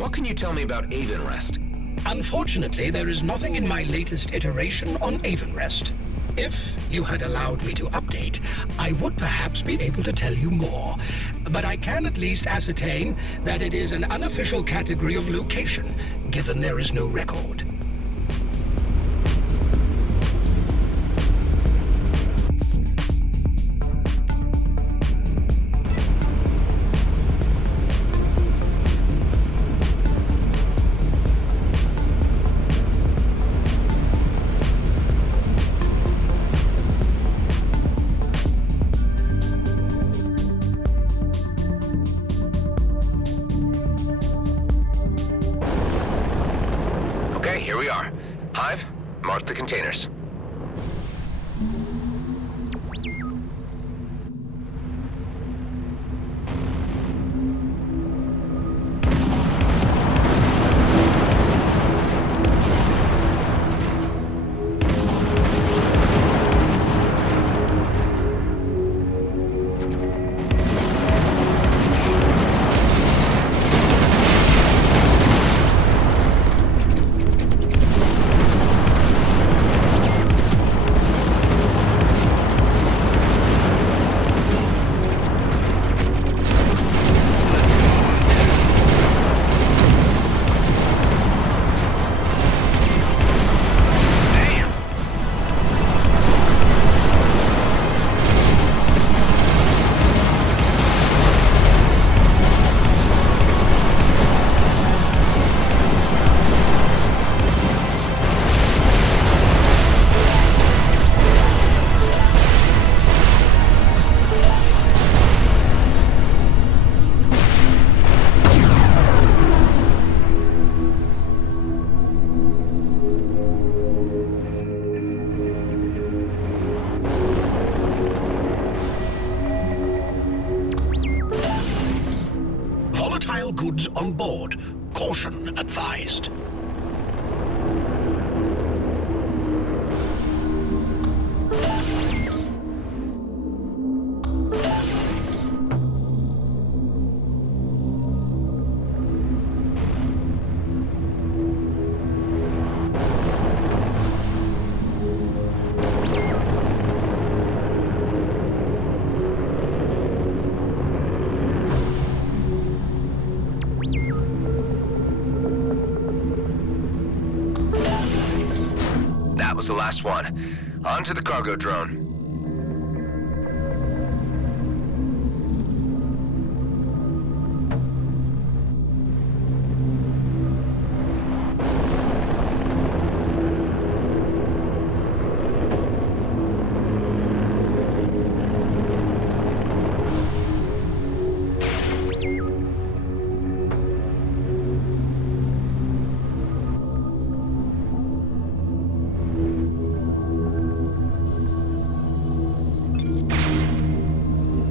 What can you tell me about Avonrest? Unfortunately, there is nothing in my latest iteration on Avonrest. If you had allowed me to update, I would perhaps be able to tell you more. But I can at least ascertain that it is an unofficial category of location, given there is no record. Here we are. Hive, mark the containers. Goods on board. Caution advised. That was the last one. On to the cargo drone.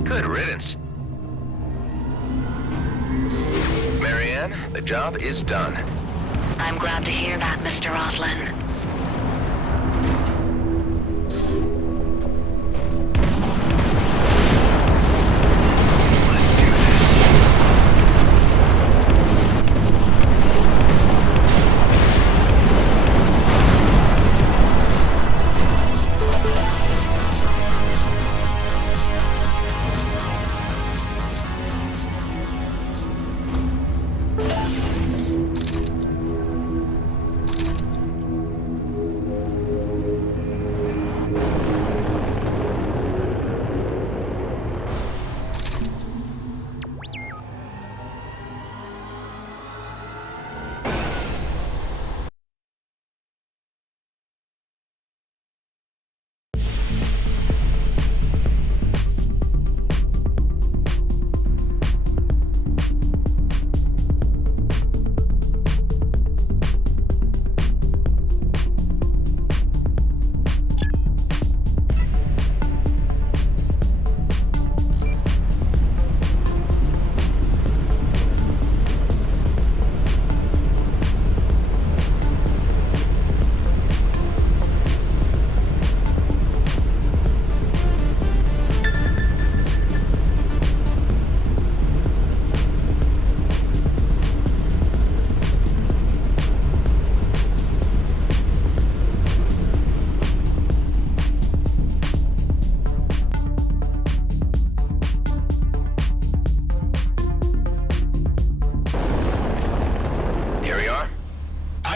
Good riddance. Marianne, the job is done. I'm glad to hear that, Mr. Roslin.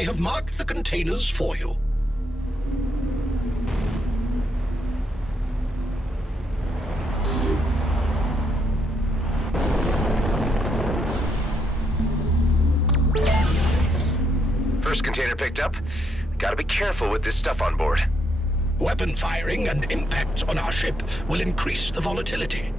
I have marked the containers for you. First container picked up. Gotta be careful with this stuff on board. Weapon firing and impacts on our ship will increase the volatility.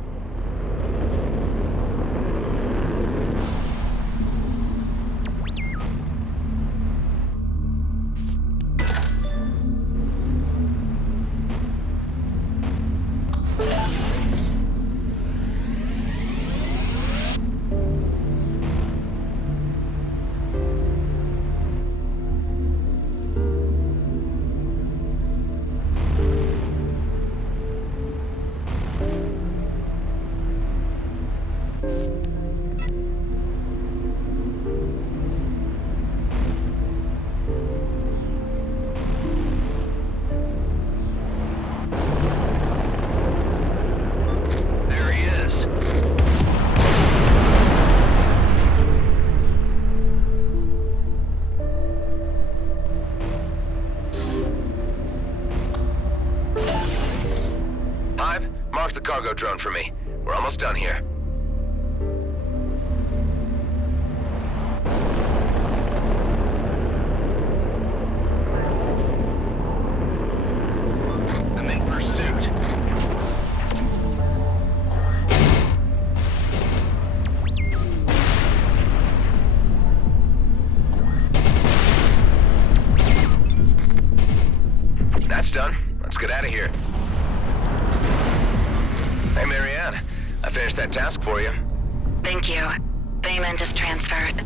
Cargo drone for me. We're almost done here. I'm in pursuit. That's done. Let's get out of here. Hey, Marianne. I finished that task for you. Thank you. Payment is transferred.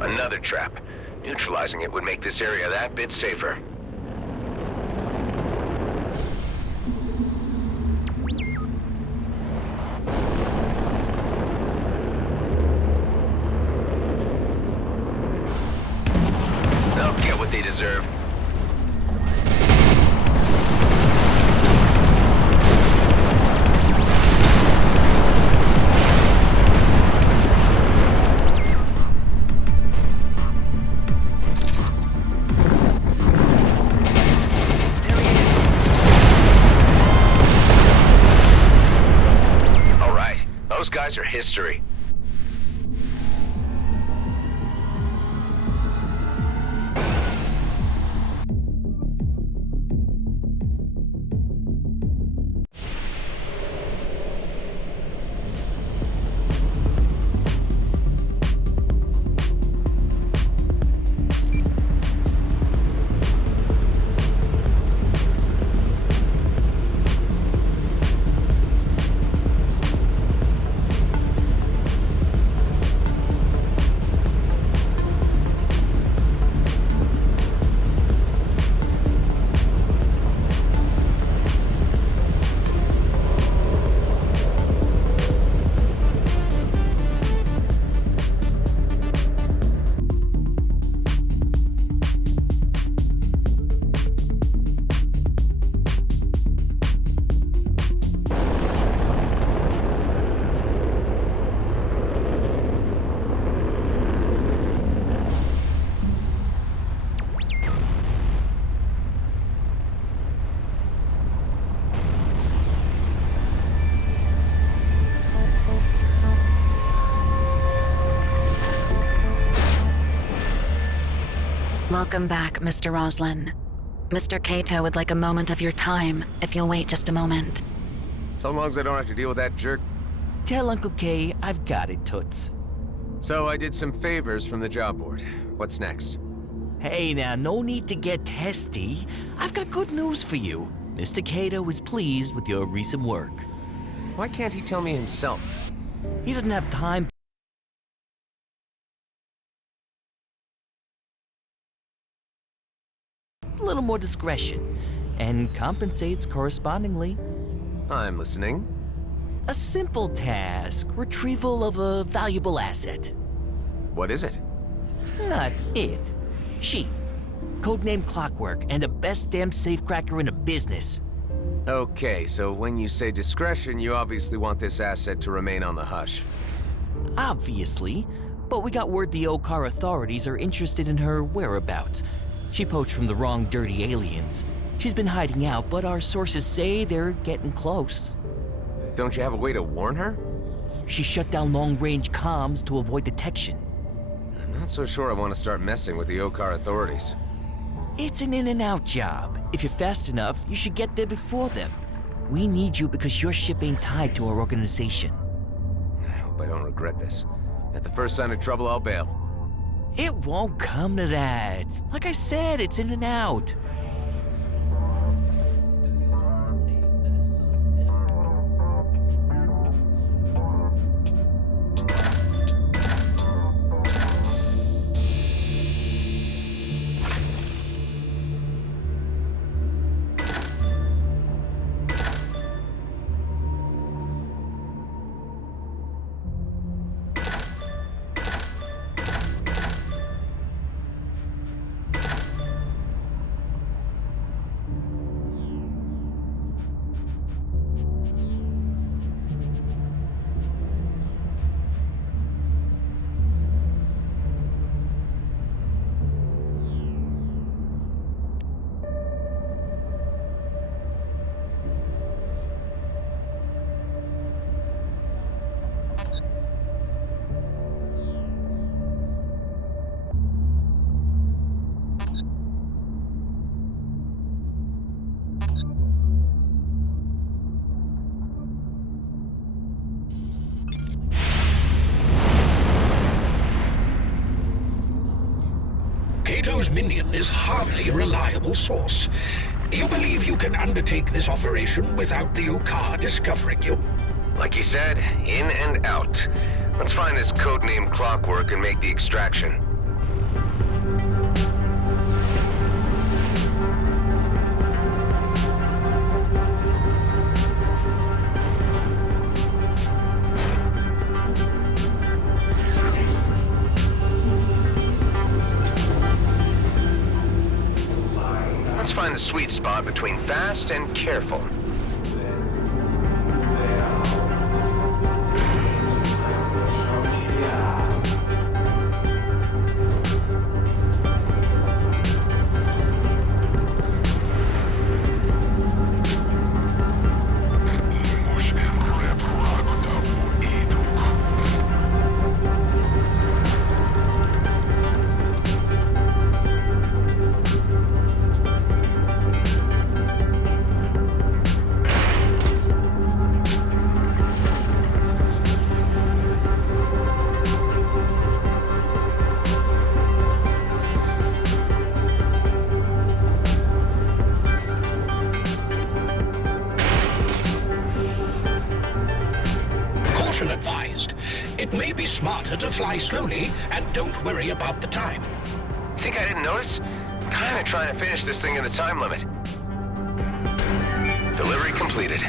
Another trap. Neutralizing it would make this area that bit safer. They'll get what they deserve. Those guys are history. Welcome back, Mr. Roslin. Mr. Kato would like a moment of your time, if you'll wait just a moment. So long as I don't have to deal with that jerk. Tell Uncle K I've got it, Toots. So I did some favors from the job board. What's next? Hey now, no need to get testy. I've got good news for you. Mr. Kato is pleased with your recent work. Why can't he tell me himself? He doesn't have time. A little more discretion, and compensates correspondingly. I'm listening. A simple task, retrieval of a valuable asset. What is it? Not it. She. Codename Clockwork, and the best damn safecracker in the business. Okay, so when you say discretion, you obviously want this asset to remain on the hush. Obviously, but we got word the Okar authorities are interested in her whereabouts. She poached from the wrong dirty aliens. She's been hiding out, but our sources say they're getting close. Don't you have a way to warn her? She shut down long-range comms to avoid detection. I'm not so sure I want to start messing with the Okar authorities. It's an in-and-out job. If you're fast enough, you should get there before them. We need you because your ship ain't tied to our organization. I hope I don't regret this. At the first sign of trouble, I'll bail. It won't come to that. Like I said, it's in and out. Kato's minion is hardly a reliable source. You believe you can undertake this operation without the Okar discovering you? Like you said, in and out. Let's find this codename Clockwork and make the extraction. Let's find the sweet spot between fast and careful. Advised. It may be smarter to fly slowly and don't worry about the time. Think I didn't notice? Kinda trying to finish this thing in the time limit. Delivery completed.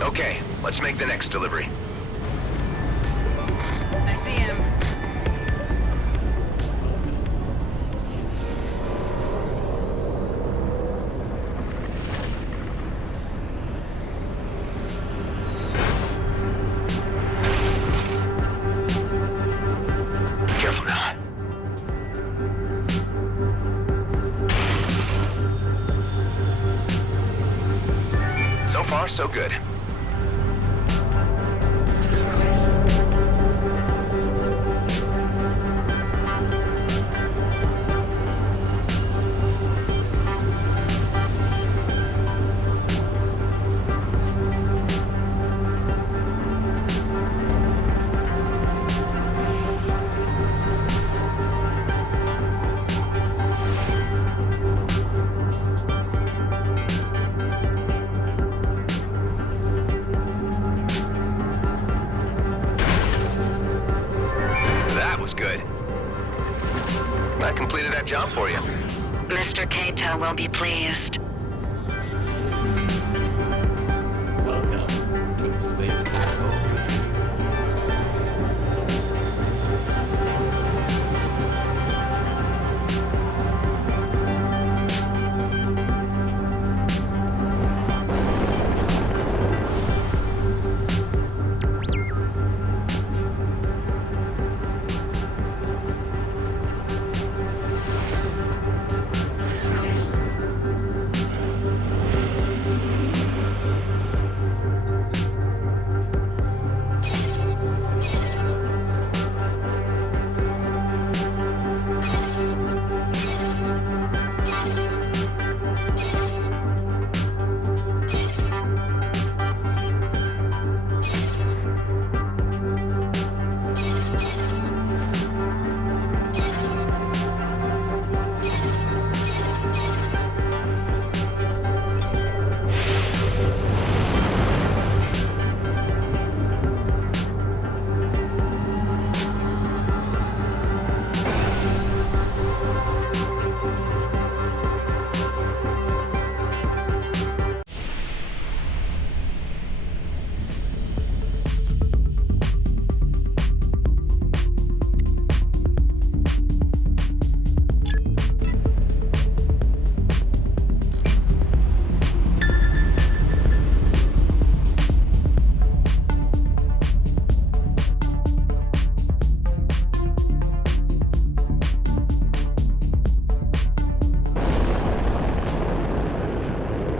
Okay, let's make the next delivery. I see him. Careful now. So far, so good. completed that job for you. Mr. Kato will be pleased. Welcome to the space program.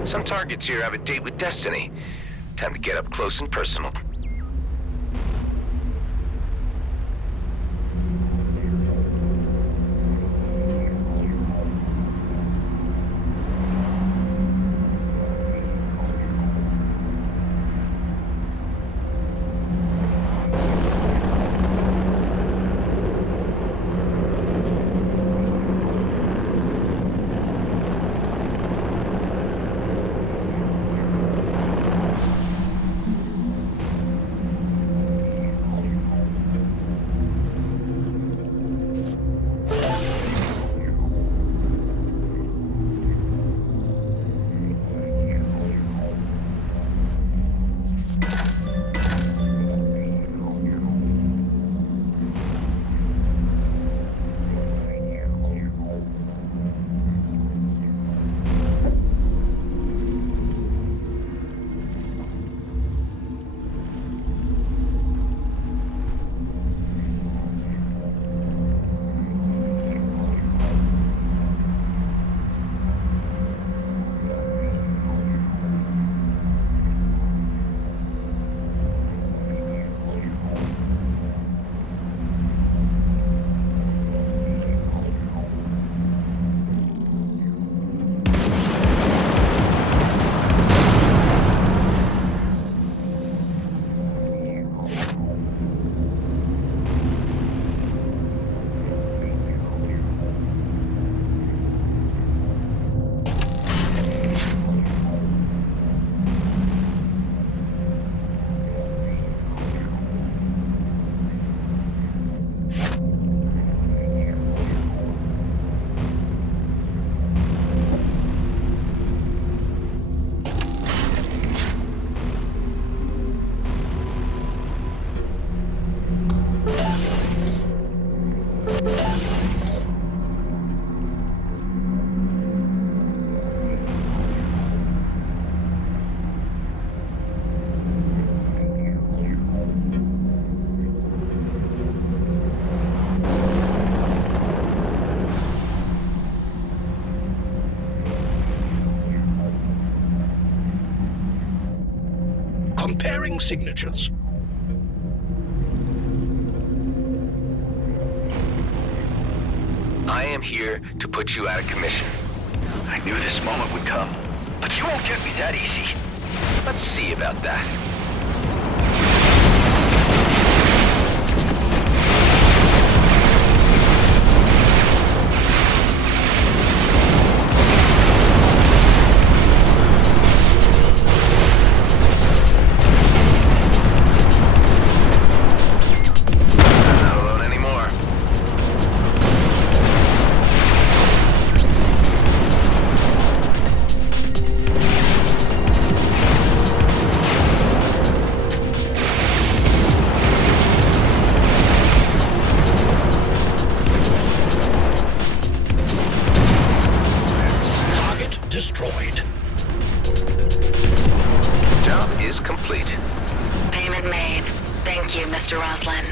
Some targets here have a date with destiny. Time to get up close and personal. Comparing signatures. I am here to put you out of commission. I knew this moment would come, but you won't get me that easy. Let's see about that. Got complete. Payment made. Thank you, Mr. Roslin.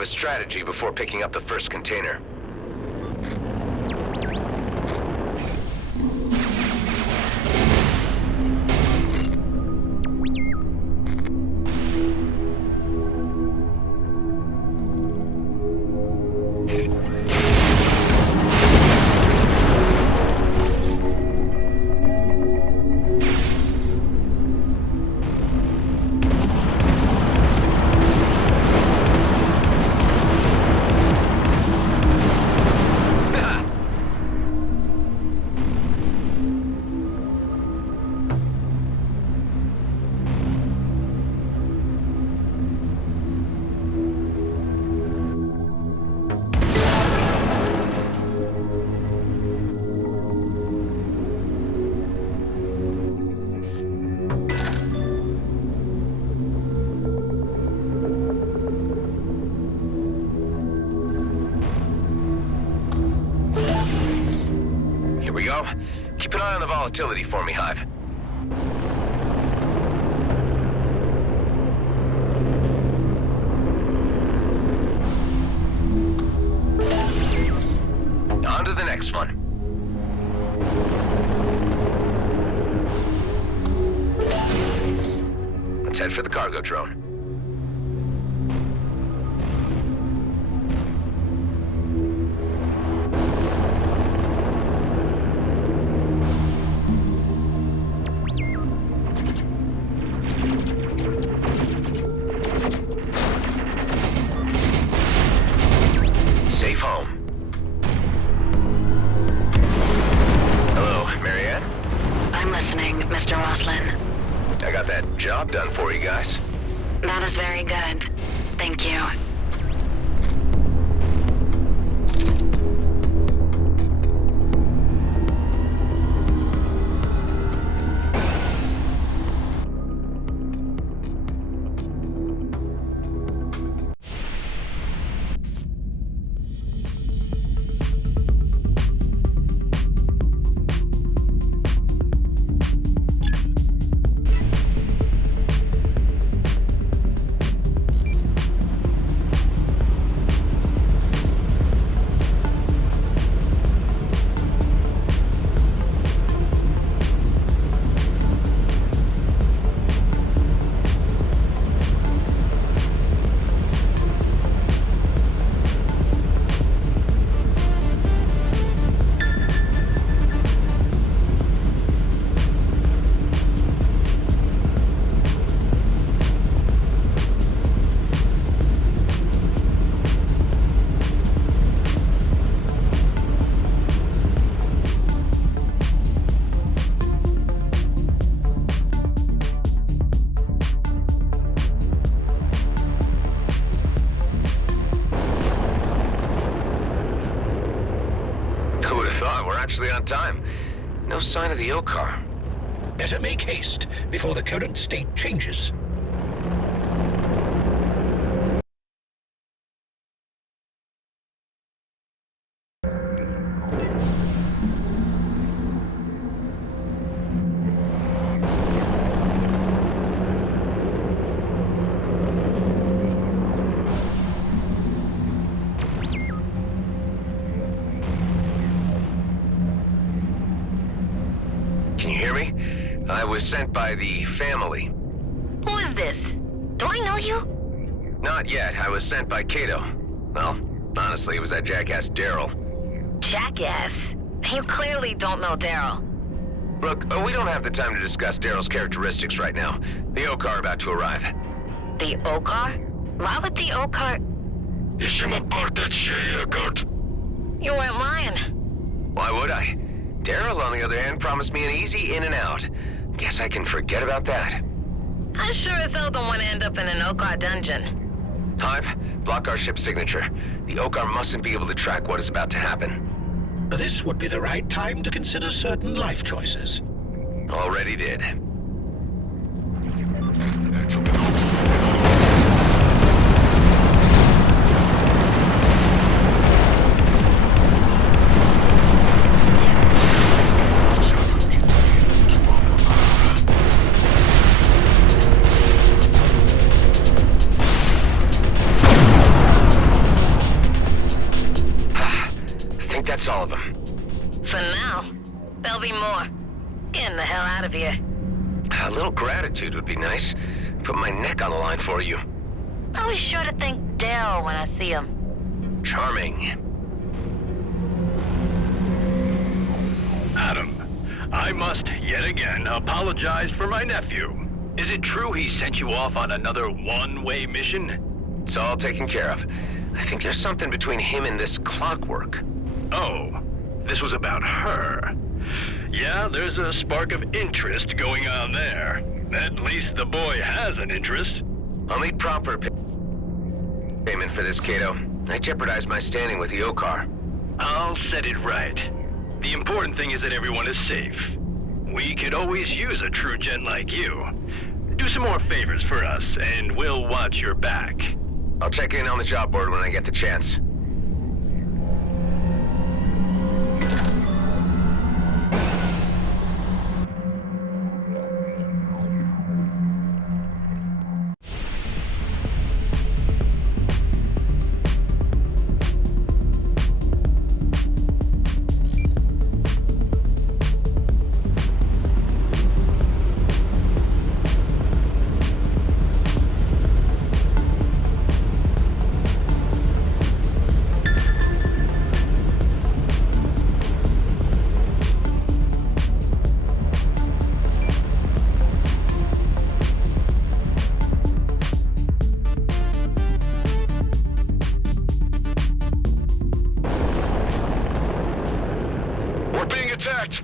of a strategy before picking up the first container. Keep an eye on the volatility for me, Hive. On to the next one. Let's head for the cargo drone. Job done for you guys. That is very good. Thank you. Actually on time. No sign of the O-car. Better make haste before the current state changes. Can you hear me? I was sent by the family. Who is this? Do I know you? Not yet. I was sent by Cato. Well, honestly, it was that jackass Daryl. Jackass? You clearly don't know Daryl. Look, we don't have the time to discuss Daryl's characteristics right now. The O-car about to arrive. The O-car? Why would the O-car... You weren't lying. Why would I? Daryl, on the other hand, promised me an easy in and out. Guess I can forget about that. I sure as hell don't want to end up in an O-car dungeon. Hive, block our ship's signature. The O-car mustn't be able to track what is about to happen. This would be the right time to consider certain life choices. Already did. For now. There'll be more. Getting the hell out of here. A little gratitude would be nice. Put my neck on the line for you. I'll be sure to thank Daryl when I see him. Charming. Adam, I must, yet again, apologize for my nephew. Is it true he sent you off on another one-way mission? It's all taken care of. I think there's something between him and this clockwork. Oh, this was about her. Yeah, there's a spark of interest going on there. At least the boy has an interest. I'll need proper payment for this, Cato. I jeopardized my standing with the Okar. I'll set it right. The important thing is that everyone is safe. We could always use a true gent like you. Do some more favors for us, and we'll watch your back. I'll check in on the job board when I get the chance. Attacked!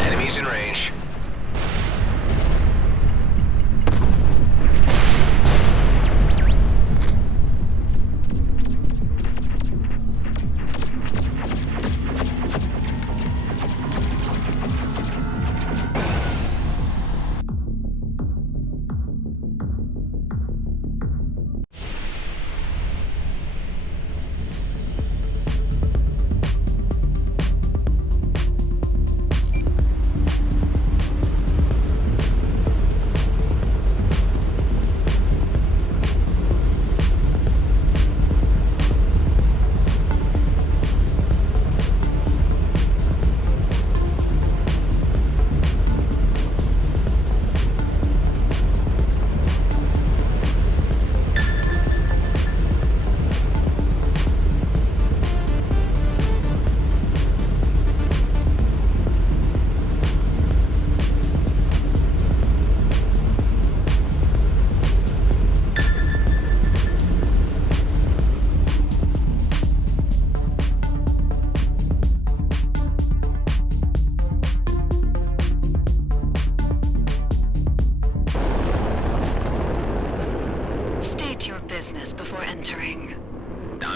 Enemies in range.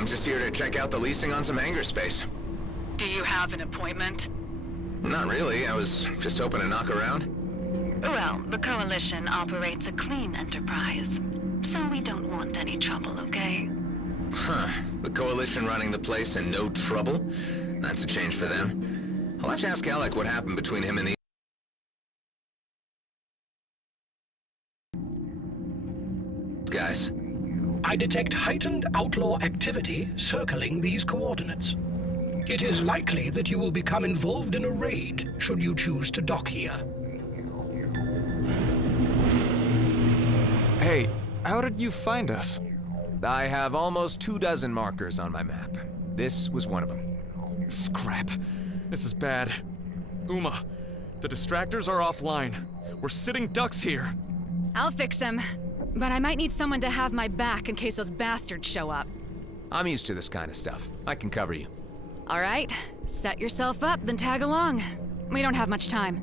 I'm just here to check out the leasing on some hangar space. Do you have an appointment? Not really. I was just hoping to knock around. Well, the Coalition operates a clean enterprise, so we don't want any trouble, okay? Huh. The Coalition running the place and no trouble? That's a change for them. I'll have to ask Alec what happened between him and the guys. I detect heightened outlaw activity circling these coordinates. It is likely that you will become involved in a raid, should you choose to dock here. Hey, how did you find us? I have almost 24 markers on my map. This was one of them. Scrap. This is bad. Uma, the distractors are offline. We're sitting ducks here. I'll fix him. But I might need someone to have my back in case those bastards show up. I'm used to this kind of stuff. I can cover you. All right. Set yourself up, then tag along. We don't have much time.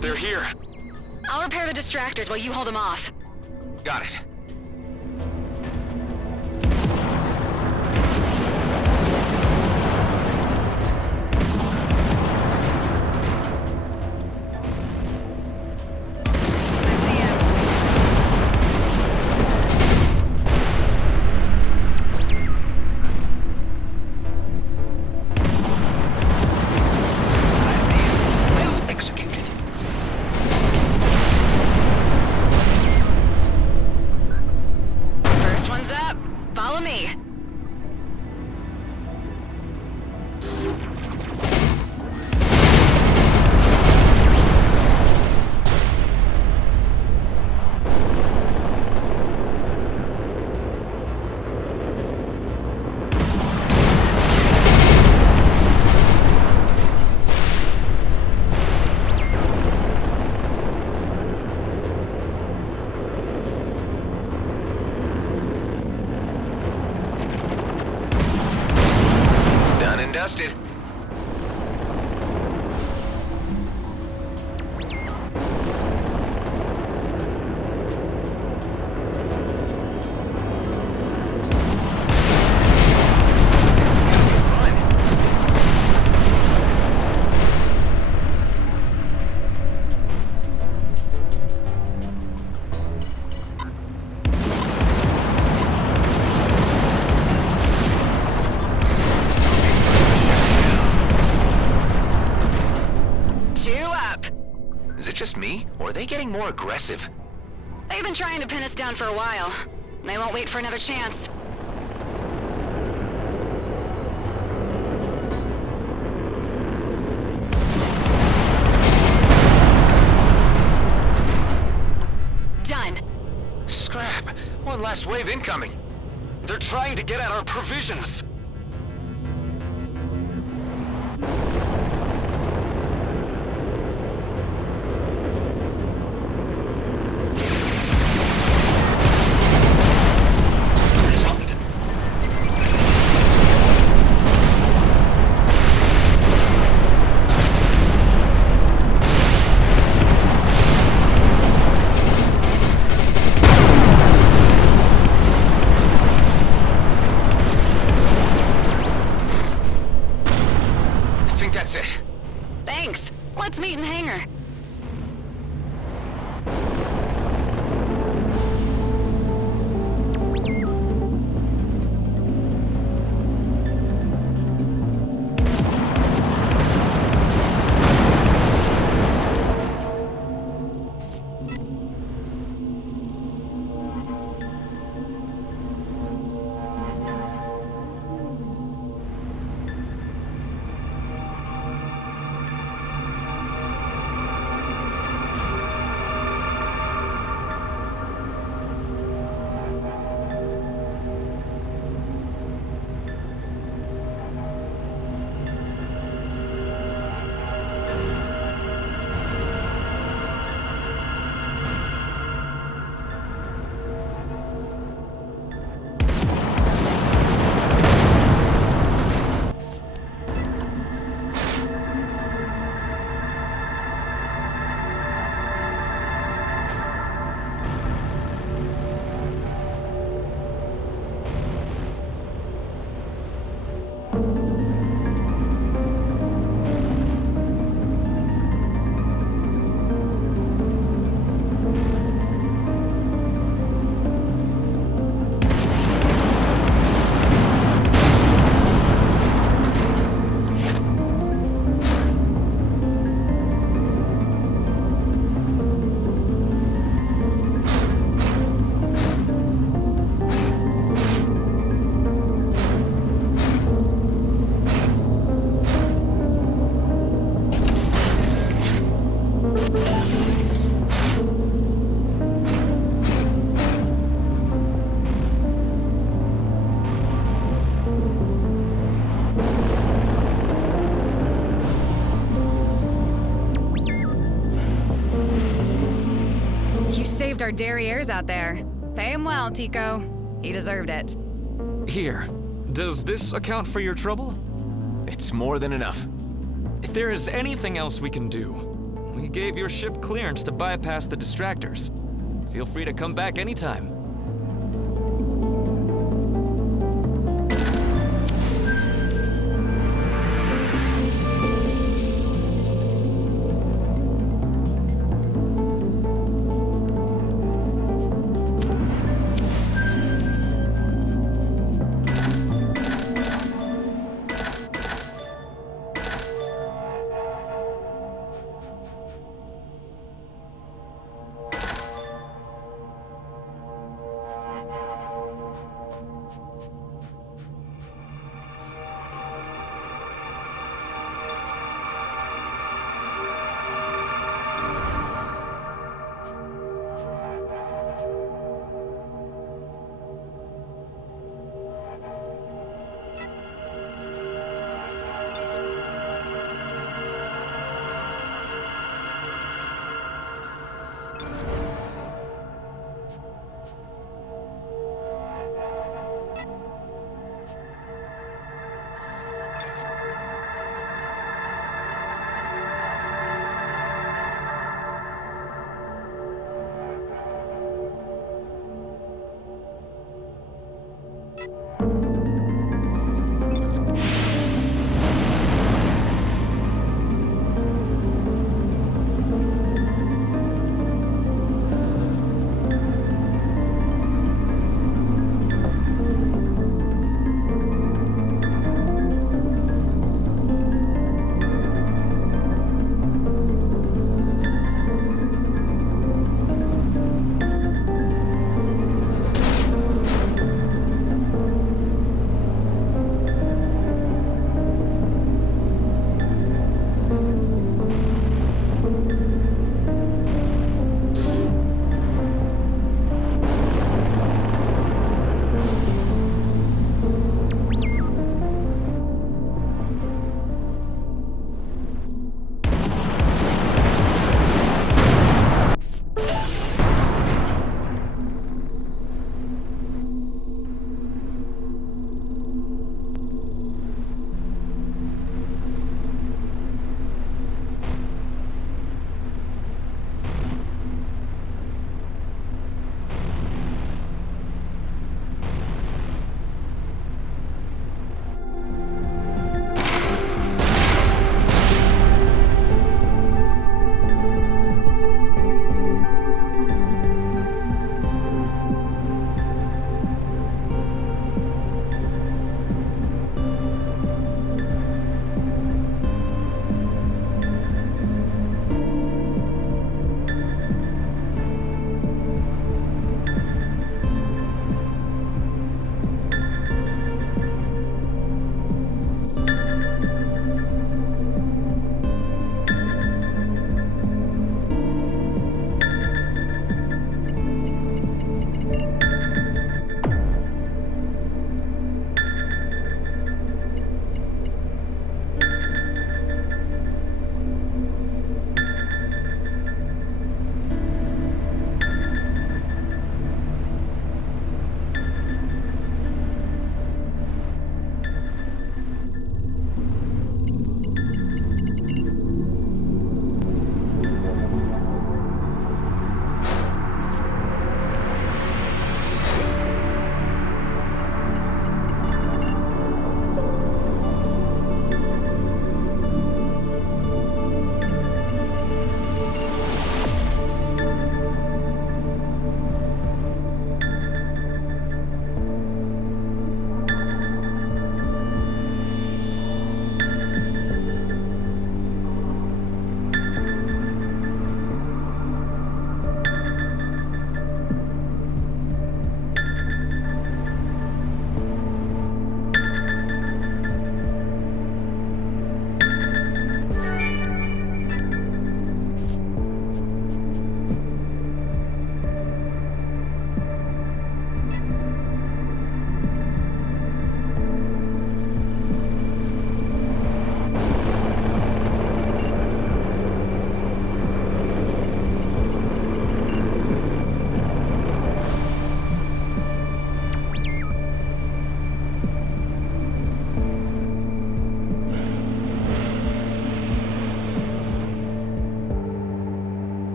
They're here. I'll repair the distractors while you hold them off. Got it. I see him. Well executed. First one's up. Follow me. Done and dusted. Two up. Is it just me, or are they getting more aggressive? They've been trying to pin us down for a while. They won't wait for another chance. Done. Scrap! One last wave incoming! They're trying to get at our provisions. Result. I think that's it. Thanks. Let's meet in the hangar. Saved our derrieres out there. Pay him well, Tico. He deserved it. Here, does this account for your trouble? It's more than enough. If there is anything else we can do, we gave your ship clearance to bypass the distractors. Feel free to come back anytime.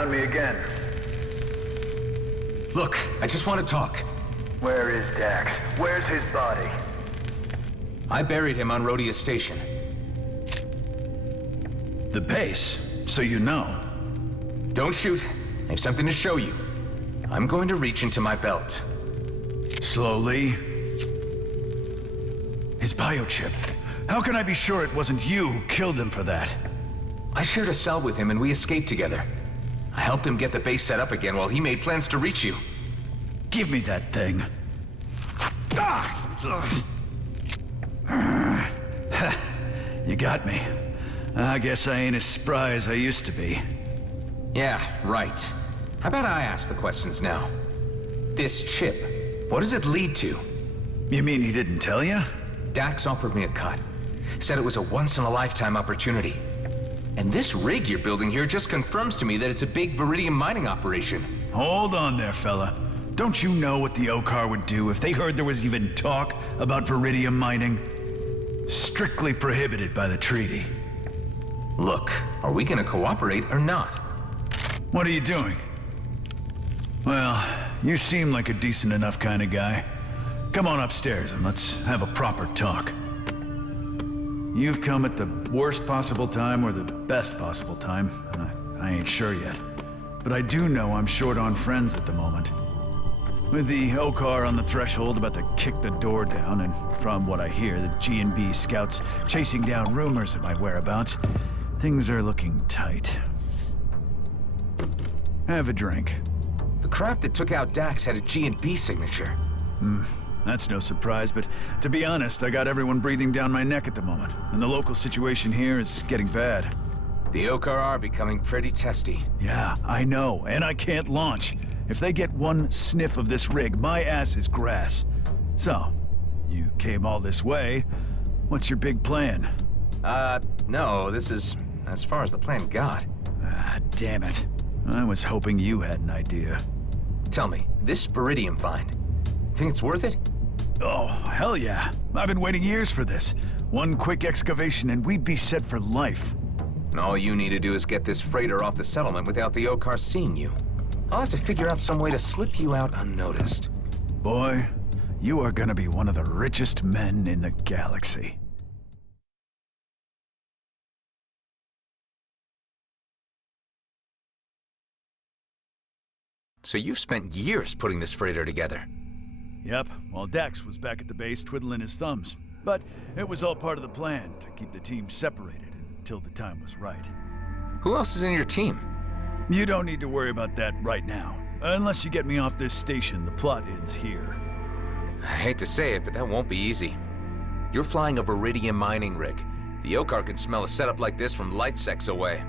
Found me again. Look, I just want to talk. Where is Dax? Where's his body? I buried him on Rhodia Station. The base, so you know. Don't shoot. I have something to show you. I'm going to reach into my belt. Slowly. His biochip. How can I be sure it wasn't you who killed him for that? I shared a cell with him and we escaped together. I helped him get the base set up again while he made plans to reach you. Give me that thing. You got me. I guess I ain't as spry as I used to be. Yeah, right. How about I ask the questions now? This chip, what does it lead to? You mean he didn't tell you? Dax offered me a cut. Said it was a once-in-a-lifetime opportunity. And this rig you're building here just confirms to me that it's a big Viridium mining operation. Hold on there, fella. Don't you know what the Okar would do if they heard there was even talk about Viridium mining? Strictly prohibited by the treaty. Look, are we gonna cooperate or not? What are you doing? Well, you seem like a decent enough kind of guy. Come on upstairs and let's have a proper talk. You've come at the worst possible time or the best possible time. I ain't sure yet. But I do know I'm short on friends at the moment. With the Okar on the threshold about to kick the door down, and from what I hear, the G&B scouts chasing down rumors of my whereabouts, things are looking tight. Have a drink. The craft that took out Dax had a G&B signature. That's no surprise, but to be honest, I got everyone breathing down my neck at the moment, and the local situation here is getting bad. The Okar are becoming pretty testy. Yeah, I know, and I can't launch. If they get one sniff of this rig, my ass is grass. So, you came all this way. What's your big plan? No, this is as far as the plan got. Ah, damn it. I was hoping you had an idea. Tell me, this Viridium find, think it's worth it? Oh, hell yeah. I've been waiting years for this. One quick excavation and we'd be set for life. And all you need to do is get this freighter off the settlement without the Okar seeing you. I'll have to figure out some way to slip you out unnoticed. Boy, you are gonna be one of the richest men in the galaxy. So you've spent years putting this freighter together. Yep, while Dax was back at the base twiddling his thumbs. But it was all part of the plan to keep the team separated until the time was right. Who else is in your team? You don't need to worry about that right now. Unless you get me off this station, the plot ends here. I hate to say it, but that won't be easy. You're flying a Viridium mining rig. The Okar can smell a setup like this from light secs away.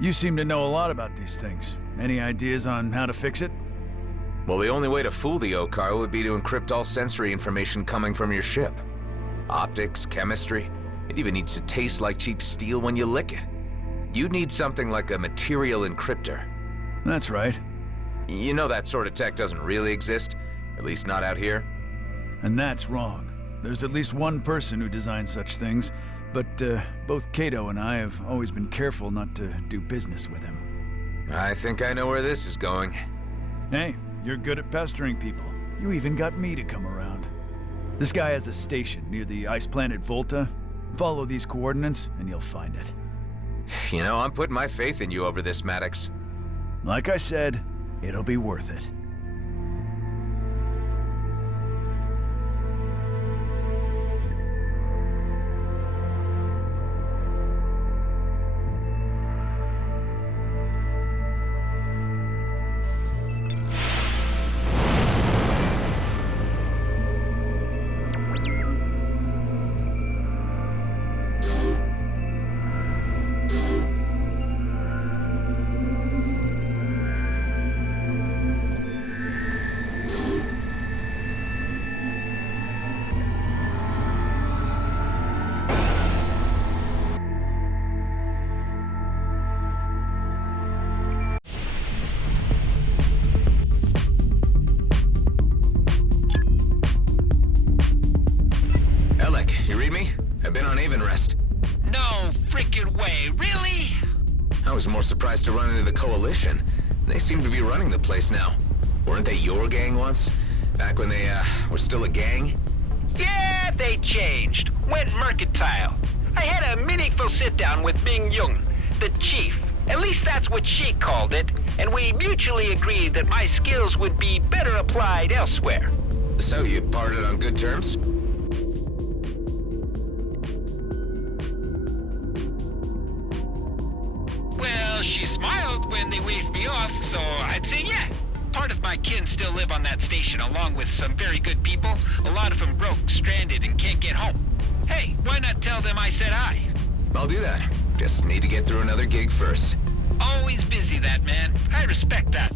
You seem to know a lot about these things. Any ideas on how to fix it? Well, the only way to fool the Okar would be to encrypt all sensory information coming from your ship. Optics, chemistry, it even needs to taste like cheap steel when you lick it. You'd need something like a material encryptor. That's right. You know that sort of tech doesn't really exist, at least not out here. And that's wrong. There's at least one person who designs such things, but both Kato and I have always been careful not to do business with him. I think I know where this is going. Hey, you're good at pestering people. You even got me to come around. This guy has a station near the ice planet Volta. Follow these coordinates and you'll find it. You know, I'm putting my faith in you over this, Maddox. Like I said, it'll be worth it. I was more surprised to run into the Coalition. They seem to be running the place now. Weren't they your gang once? Back when they, were still a gang? Yeah, they changed. Went mercantile. I had a meaningful sit-down with Ming Yun, the chief. At least that's what she called it, and we mutually agreed that my skills would be better applied elsewhere. So you parted on good terms? Well, she smiled when they waved me off, so I'd say yeah. Part of my kin still live on that station, along with some very good people. A lot of them broke, stranded, and can't get home. Hey, why not tell them I said hi? I'll do that. Just need to get through another gig first. Always busy, that man. I respect that.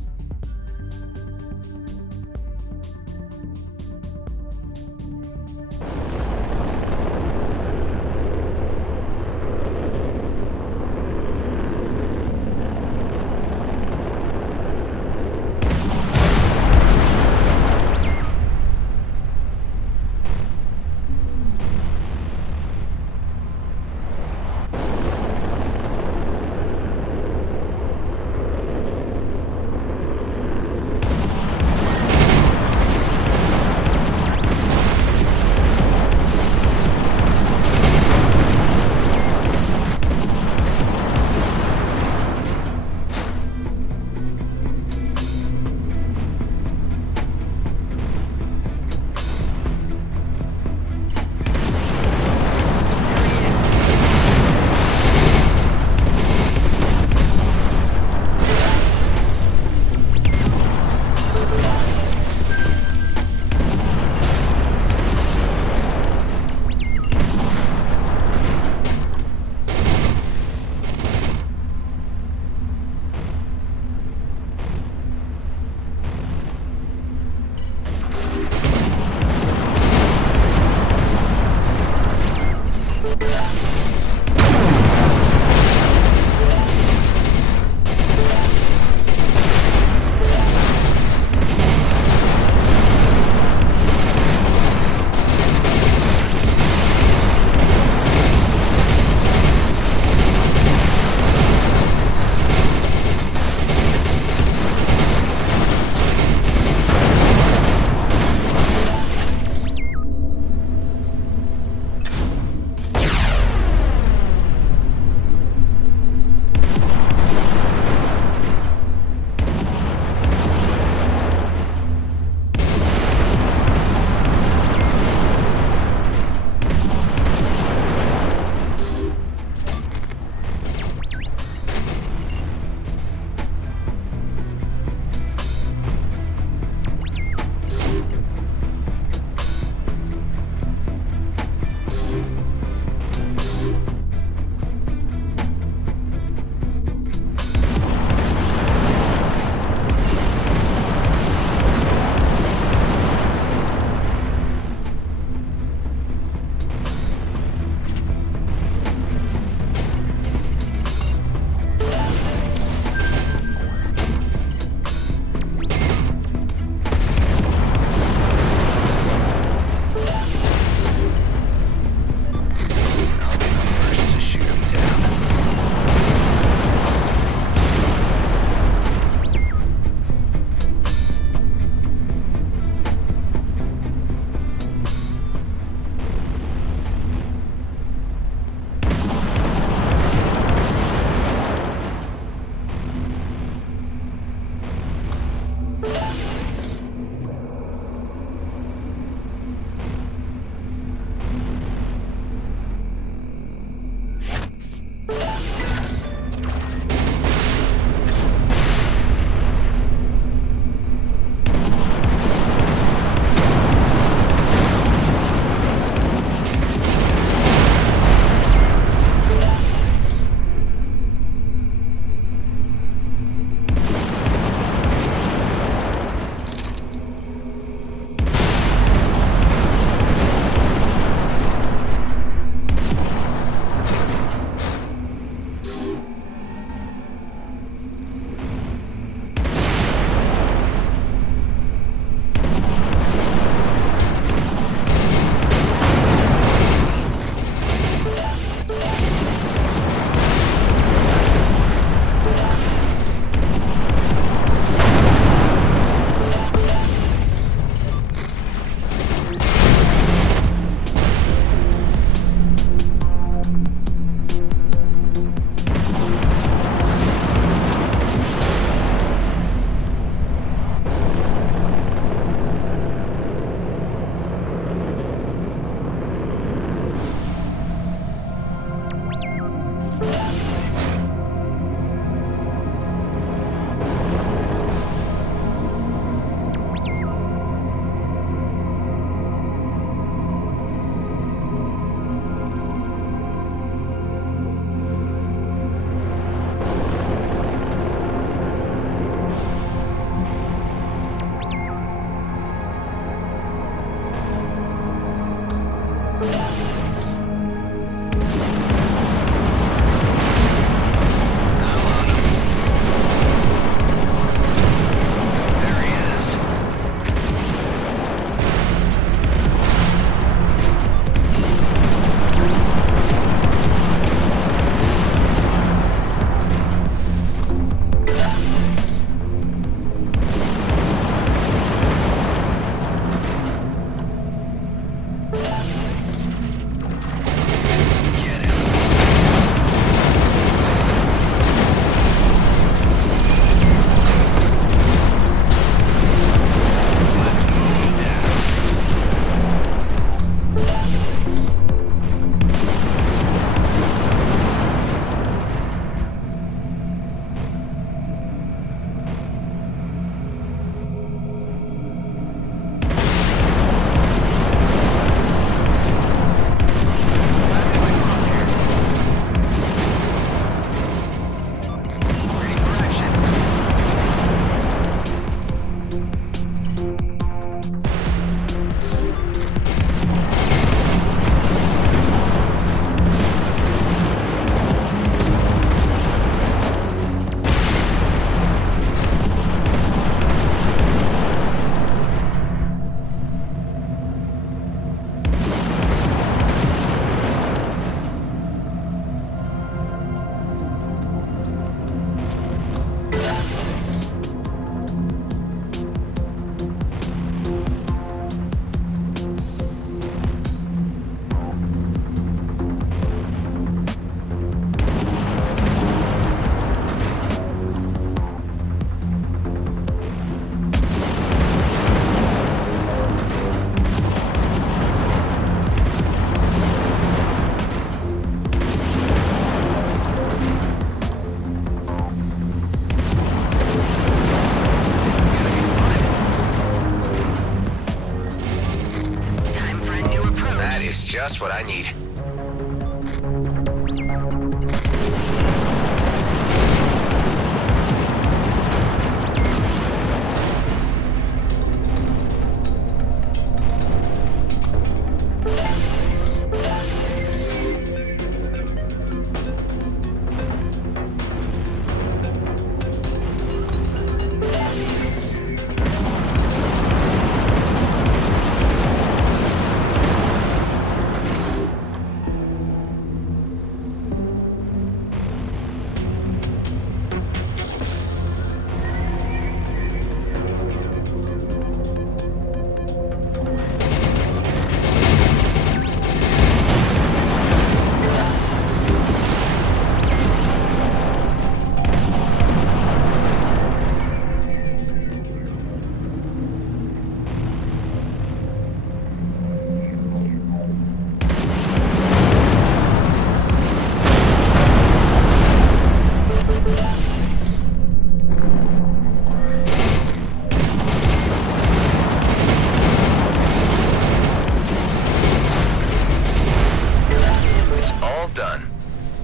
Just what I need.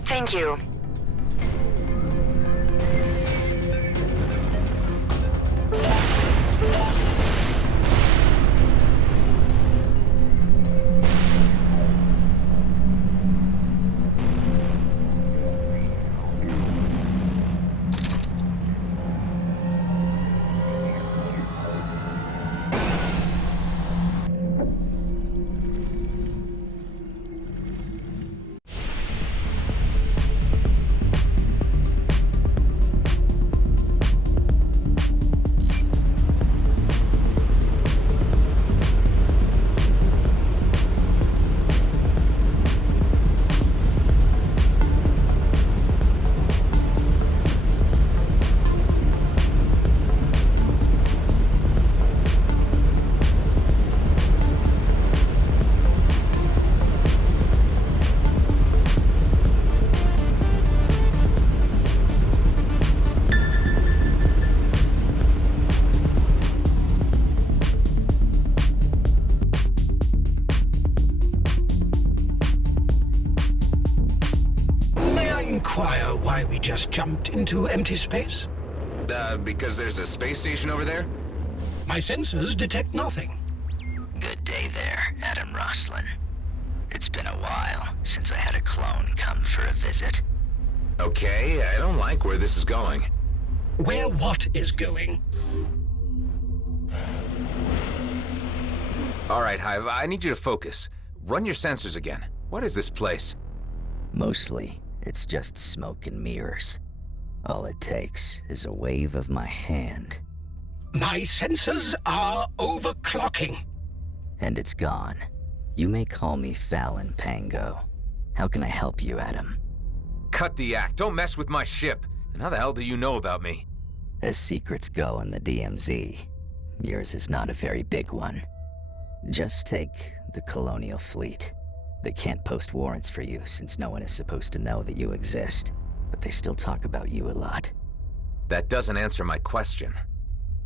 Thank you. Why we just jumped into empty space? Because there's a space station over there? My sensors detect nothing. Good day there, Adam Roslin. It's been a while since I had a clone come for a visit. Okay, I don't like where this is going. Where what is going? All right, Hive, I need you to focus. Run your sensors again. What is this place? Mostly, it's just smoke and mirrors. All it takes is a wave of my hand. My sensors are overclocking. And it's gone. You may call me Fallon Pango. How can I help you, Adam? Cut the act. Don't mess with my ship. And how the hell do you know about me? As secrets go in the DMZ, yours is not a very big one. Just take the Colonial Fleet. They can't post warrants for you since no one is supposed to know that you exist, but they still talk about you a lot. That doesn't answer my question.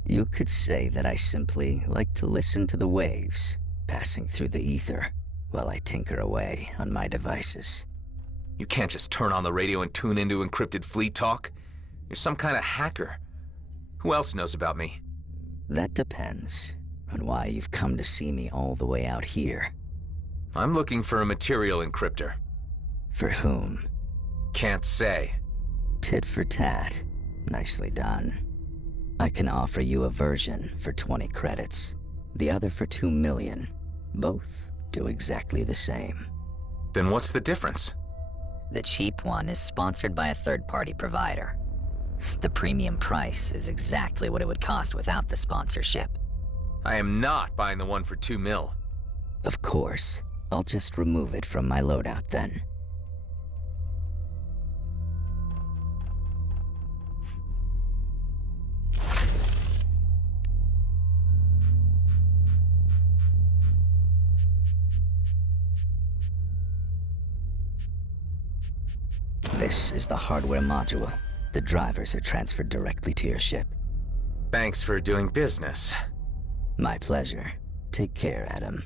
You could say that I simply like to listen to the waves passing through the ether while I tinker away on my devices. You can't just turn on the radio and tune into encrypted fleet talk. You're some kind of hacker. Who else knows about me? That depends on why you've come to see me all the way out here. I'm looking for a material encryptor. For whom? Can't say. Tit for tat. Nicely done. I can offer you a version for 20 credits, the other for 2 million. Both do exactly the same. Then what's the difference? The cheap one is sponsored by a third-party provider. The premium price is exactly what it would cost without the sponsorship. I am not buying the one for 2 mil. Of course. I'll just remove it from my loadout then. This is the hardware module. The drivers are transferred directly to your ship. Thanks for doing business. My pleasure. Take care, Adam.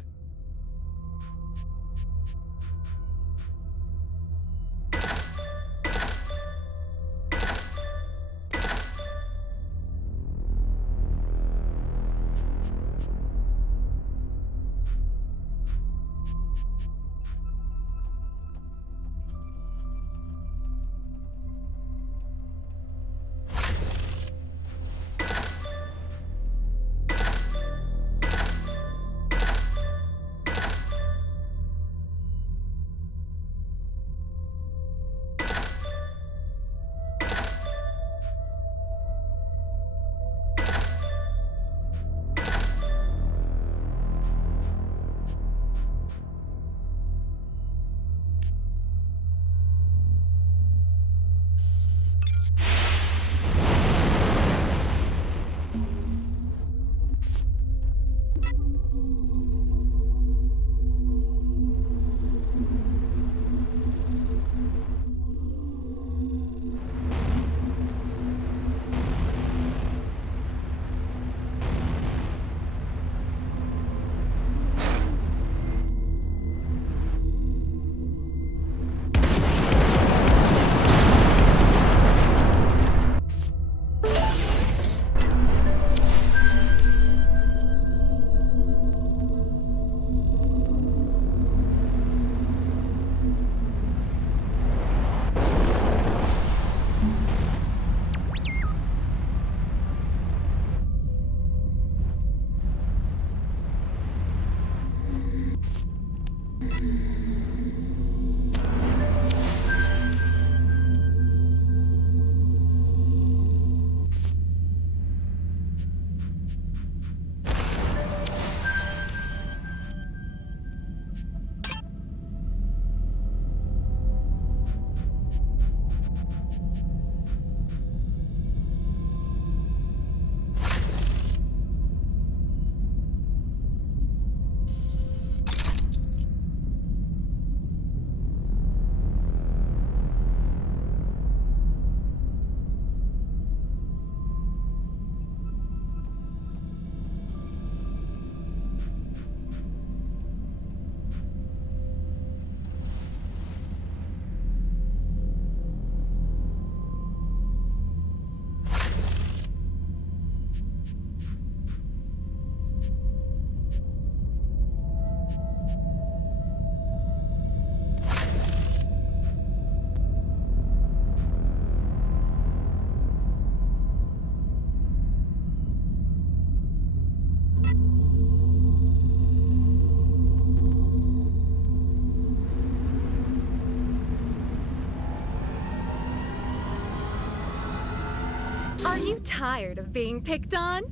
Are you tired of being picked on?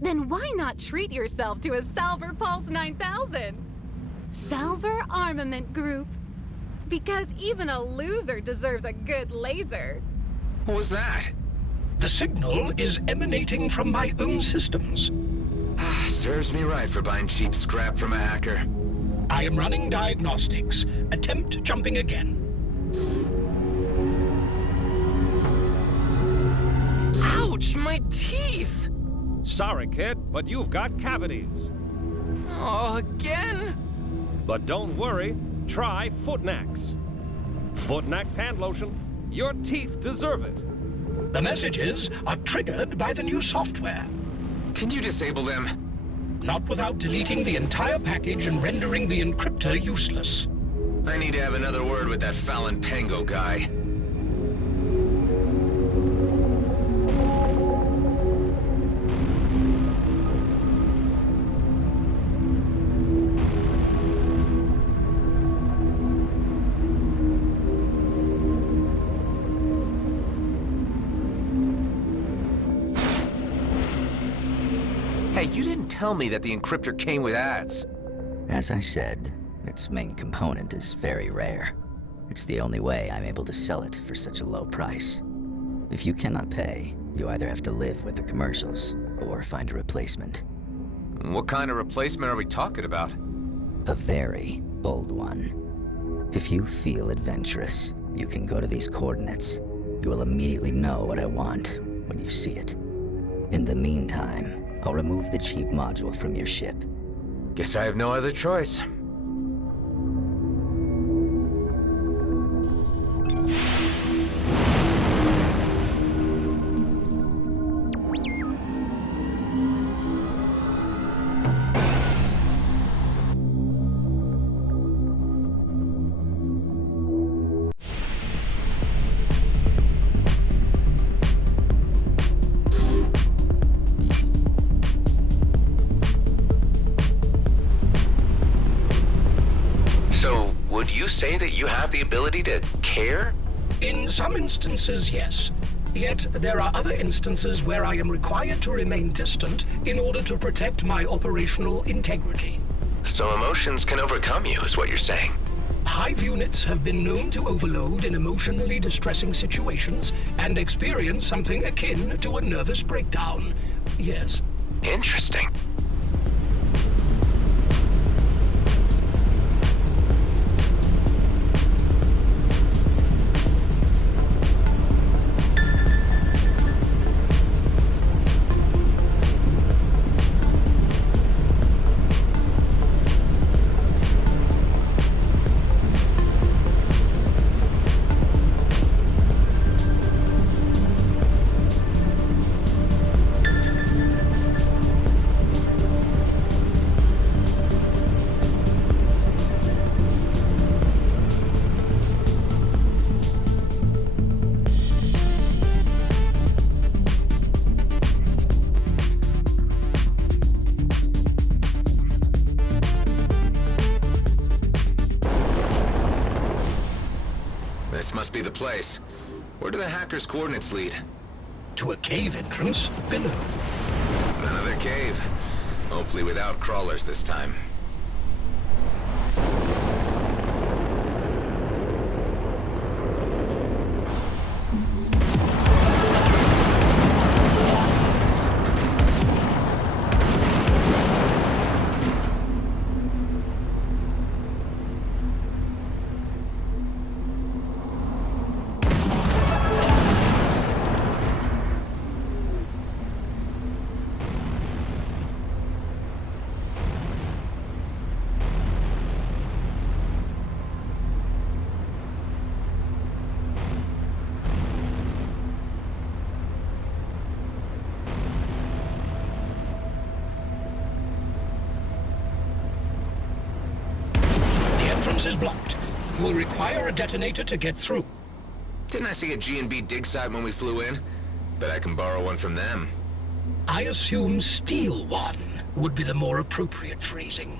Then why not treat yourself to a Salver Pulse 9000? Salver Armament Group. Because even a loser deserves a good laser. What was that? The signal is emanating from my own systems. Serves me right for buying cheap scrap from a hacker. I am running diagnostics. Attempt jumping again. Ouch, my teeth! Sorry, kid, but you've got cavities. Oh, again? But don't worry, try Footnax. Footnax hand lotion. Your teeth deserve it. The messages are triggered by the new software. Can you disable them? Not without deleting the entire package and rendering the encryptor useless. I need to have another word with that Fallon Pango guy. Hey, you didn't tell me that the encryptor came with ads. As I said, its main component is very rare. It's the only way I'm able to sell it for such a low price. If you cannot pay, you either have to live with the commercials or find a replacement. What kind of replacement are we talking about? A very old one. If you feel adventurous, you can go to these coordinates. You will immediately know what I want when you see it. In the meantime, I'll remove the cheap module from your ship. Guess I have no other choice. Would you say that you have the ability to care? In some instances, yes. Yet, there are other instances where I am required to remain distant in order to protect my operational integrity. So emotions can overcome you, is what you're saying? Hive units have been known to overload in emotionally distressing situations and experience something akin to a nervous breakdown. Yes. Interesting. be the place. Where do the hackers' coordinates lead? To a cave entrance below. Another cave. Hopefully without crawlers this time. Is blocked. You will require a detonator to get through. Didn't I see a G&B dig site when we flew in? Bet I can borrow one from them. I assume steal one would be the more appropriate phrasing.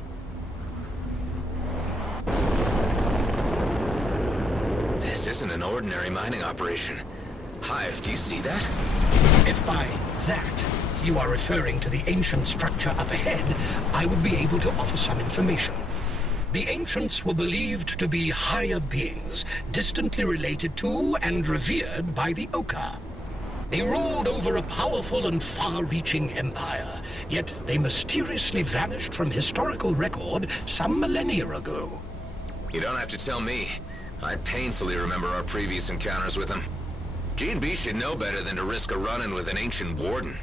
This isn't an ordinary mining operation. Hive, do you see that? If by that you are referring to the ancient structure up ahead, I would be able to offer some information. The ancients were believed to be higher beings, distantly related to and revered by the Oka. They ruled over a powerful and far-reaching empire, yet they mysteriously vanished from historical record some millennia ago. You don't have to tell me. I painfully remember our previous encounters with them. G&B should know better than to risk a run-in with an ancient warden.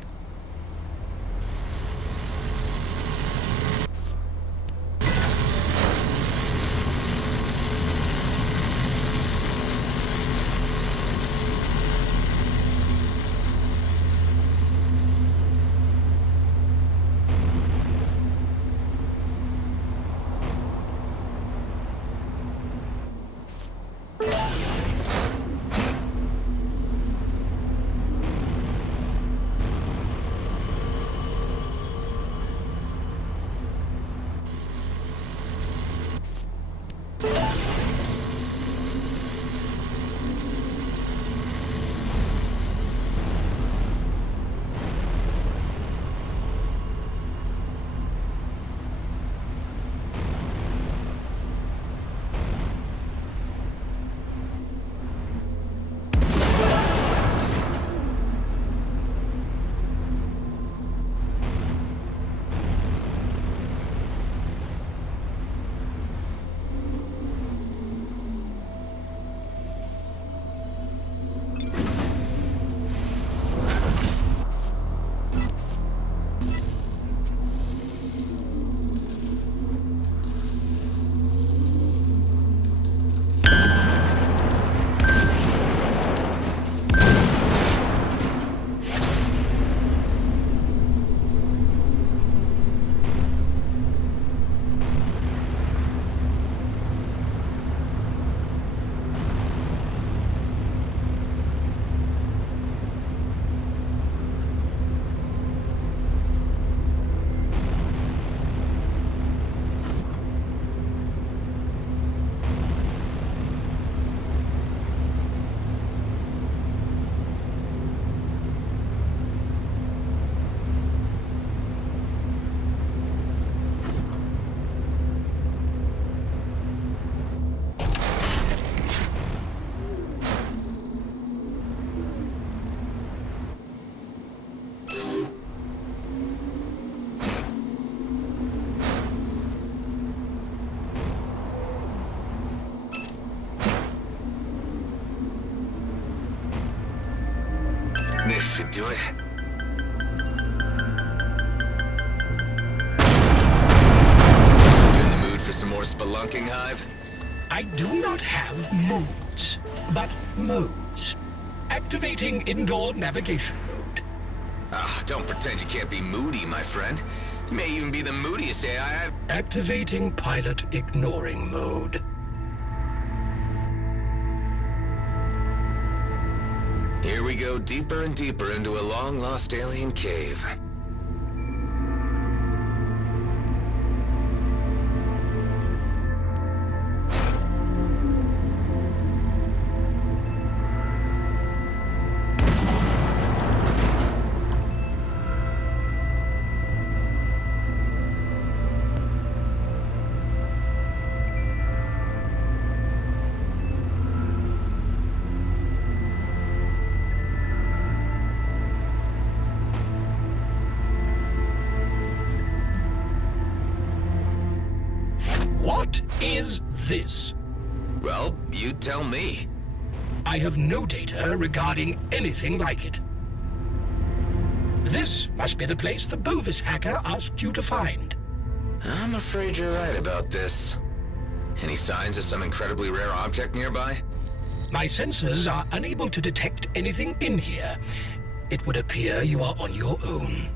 This should do it. You in the mood for some more spelunking, Hive? I do not have moods, but modes. Activating indoor navigation mode. Ah, don't pretend you can't be moody, my friend. You may even be the moodiest AI I've... Activating pilot ignoring mode. Here we go deeper and deeper into a long-lost alien cave. What is this? Well, you tell me. I have no data regarding anything like it. This must be the place the Bovis hacker asked you to find. I'm afraid you're right about this. Any signs of some incredibly rare object nearby? My sensors are unable to detect anything in here. It would appear you are on your own.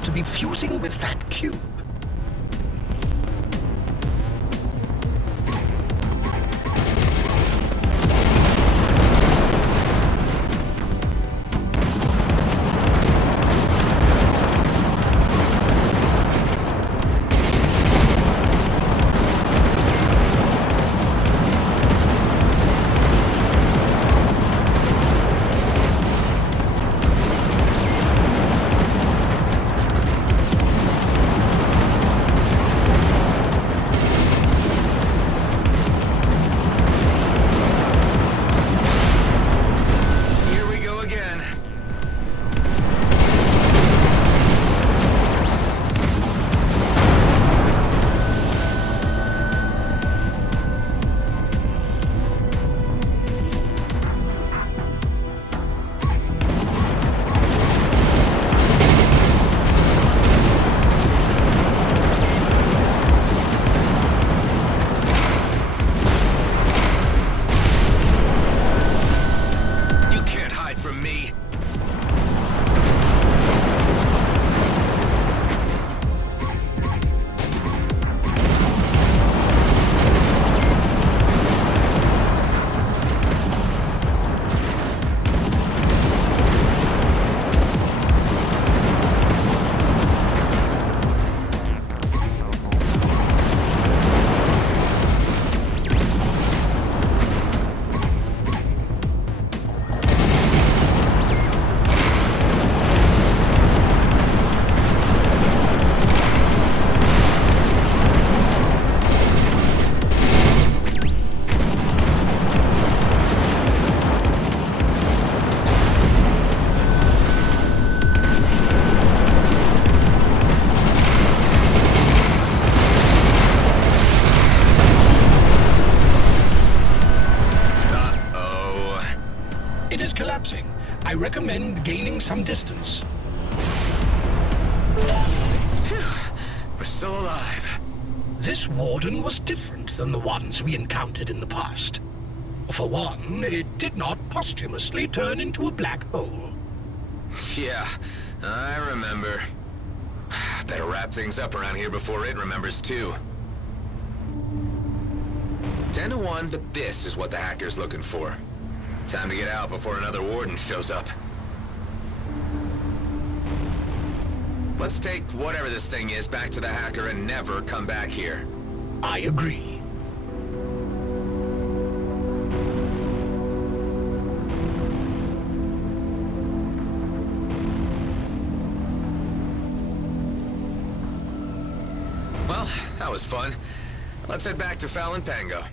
appears to be fusing with that cube. I recommend gaining some distance. Phew. We're still alive. This warden was different than the ones we encountered in the past. For one, it did not posthumously turn into a black hole. Yeah, I remember. Better wrap things up around here before it remembers too. 10 to 1, but this is what the hacker's looking for. Time to get out before another warden shows up. Let's take whatever this thing is back to the hacker and never come back here. I agree. Well, that was fun. Let's head back to Fallon Pango.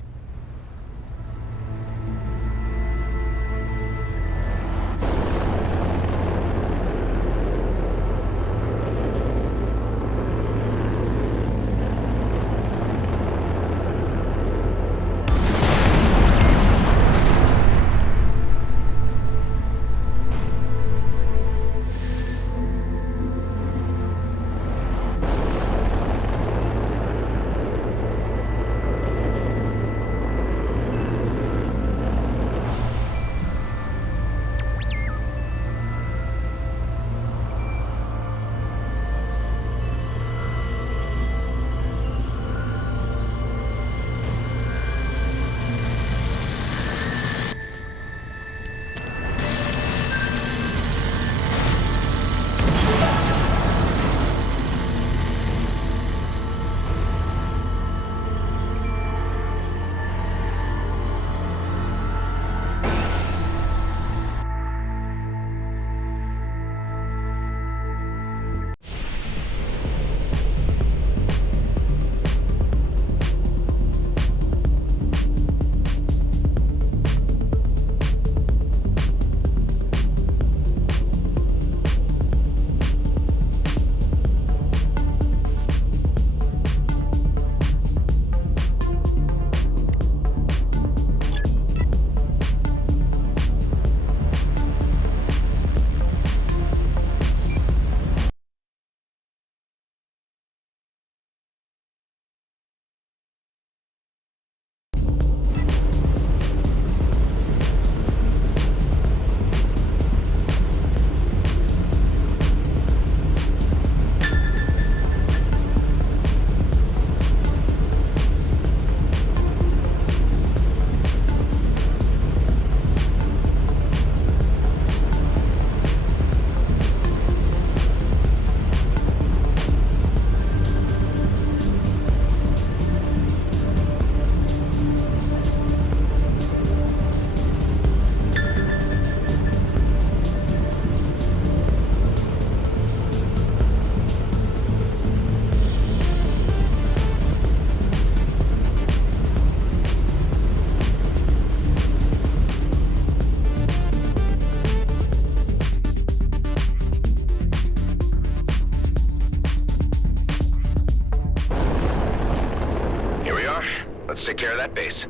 Let's take care of that base.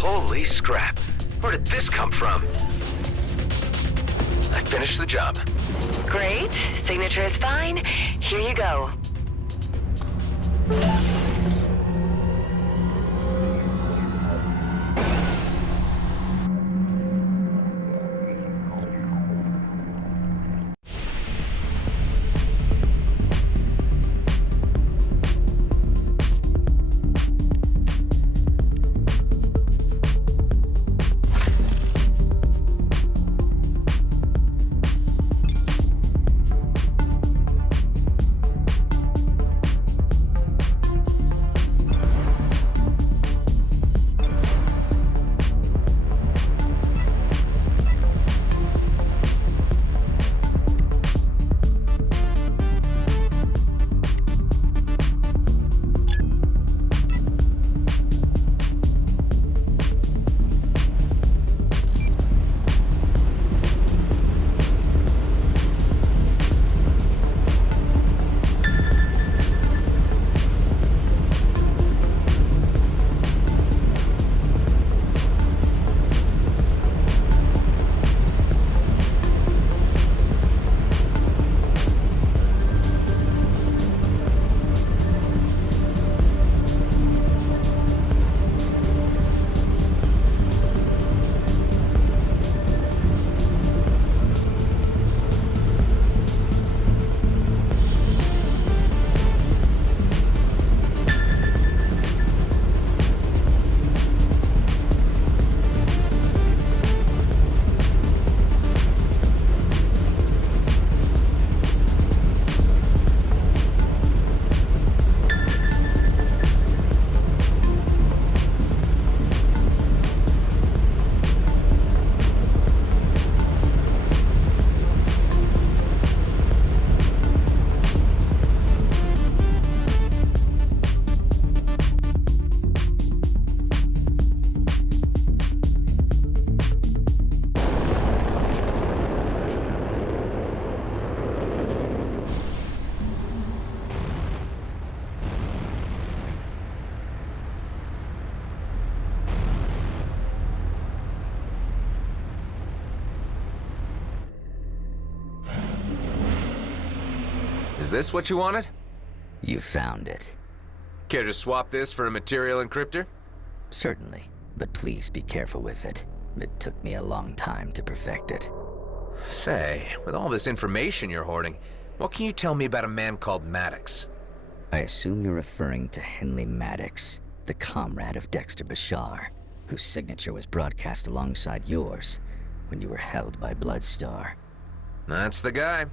Holy scrap. Where did this come from? I finished the job. Great. Signature is fine. Here you go. Is this what you wanted? You found it. Care to swap this for a material encryptor? Certainly, but please be careful with it. It took me a long time to perfect it. Say, with all this information you're hoarding, what can you tell me about a man called Maddox? I assume you're referring to Henley Maddox, the comrade of Dexter Bashar, whose signature was broadcast alongside yours when you were held by Bloodstar. That's the guy.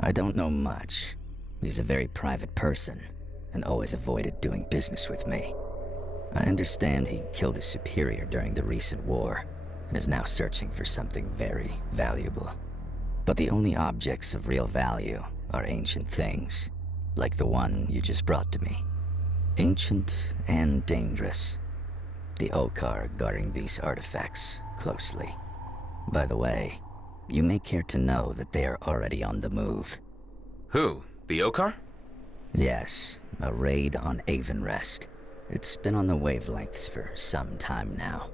I don't know much. He's a very private person, and always avoided doing business with me. I understand he killed his superior during the recent war, and is now searching for something very valuable. But the only objects of real value are ancient things, like the one you just brought to me. Ancient and dangerous. The Okar are guarding these artifacts closely. By the way, you may care to know that they are already on the move. Who? The Okar? Yes, a raid on Avonrest. It's been on the wavelengths for some time now.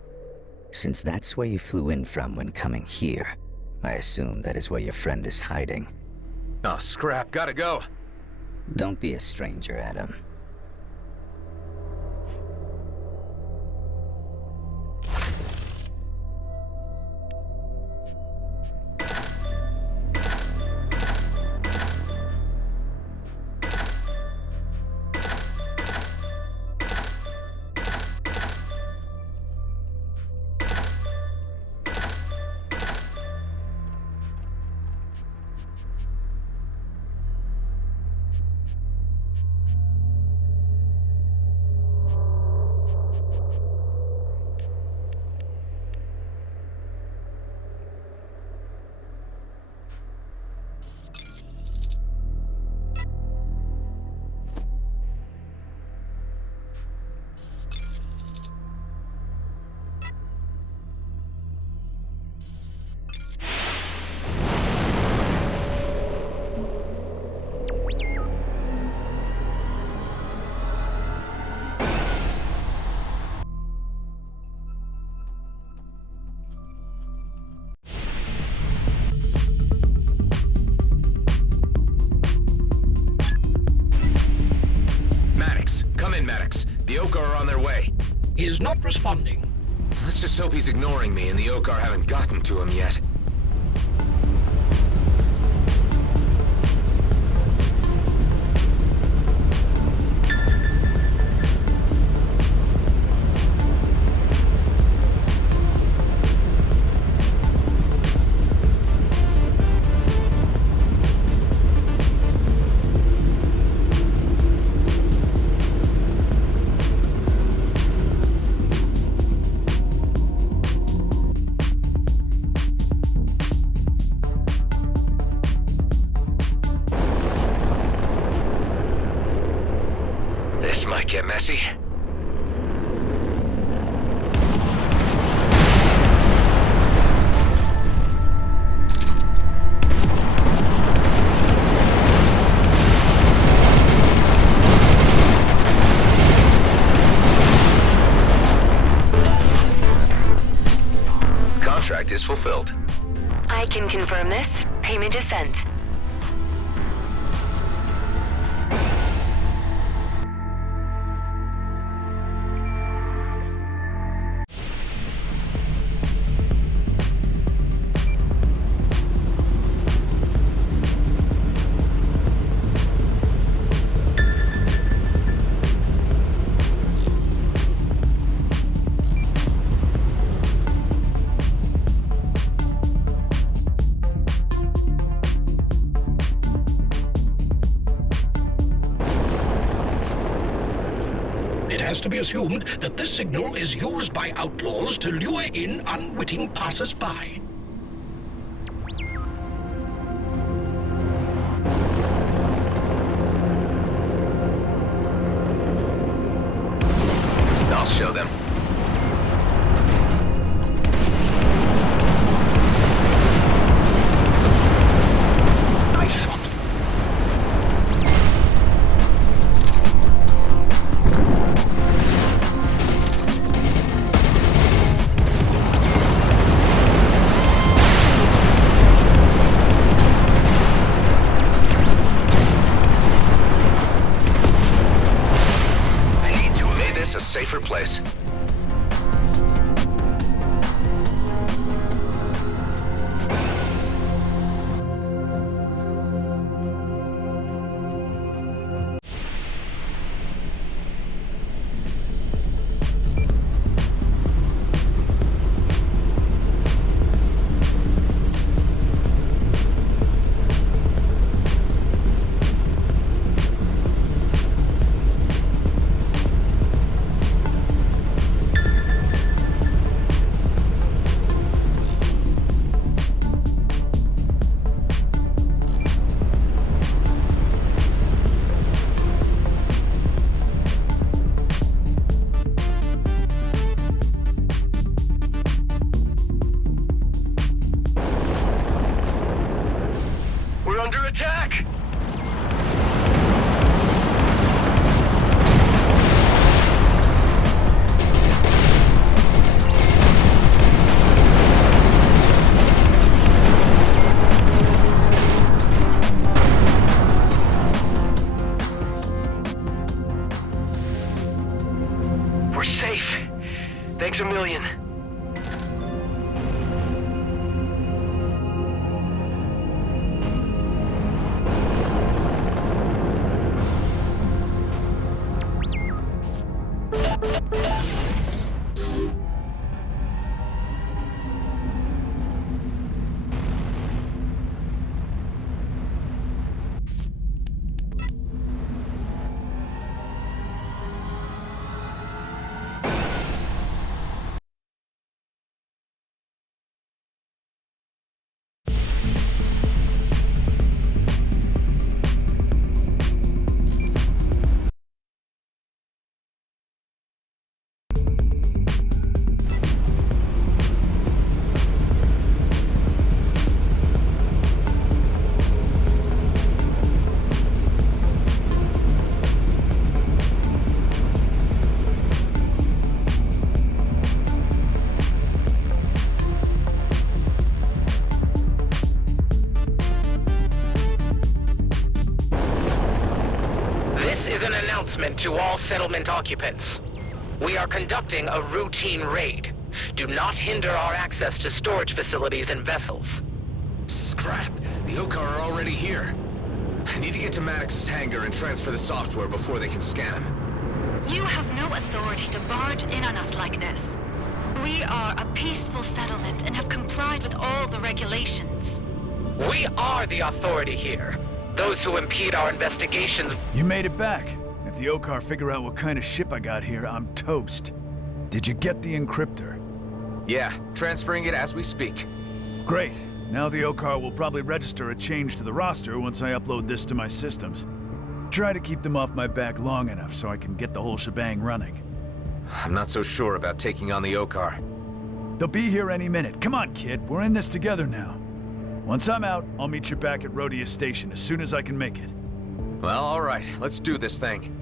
Since that's where you flew in from when coming here, I assume that is where your friend is hiding. Oh, scrap, gotta go. Don't be a stranger, Adam. is not responding. Let's just hope he's ignoring me and the Okar haven't gotten to him yet. This might get messy. Contract is fulfilled. I can confirm this. Payment is sent. It has to be assumed that this signal is used by outlaws to lure in unwitting passers-by. I'll show them. Nice shot. A safer place. We're under attack! We're safe. Thanks a million. To all settlement occupants. We are conducting a routine raid. Do not hinder our access to storage facilities and vessels. Scrap! The Okar are already here. I need to get to Maddox's hangar and transfer the software before they can scan him. You have no authority to barge in on us like this. We are a peaceful settlement and have complied with all the regulations. We are the authority here. Those who impede our investigations... You made it back. If the Okar figure out what kind of ship I got here, I'm toast. Did you get the encryptor? Yeah, transferring it as we speak. Great. Now the Okar will probably register a change to the roster once I upload this to my systems. Try to keep them off my back long enough so I can get the whole shebang running. I'm not so sure about taking on the Okar. They'll be here any minute. Come on, kid. We're in this together now. Once I'm out, I'll meet you back at Rhodia Station as soon as I can make it. Well, all right. Let's do this thing.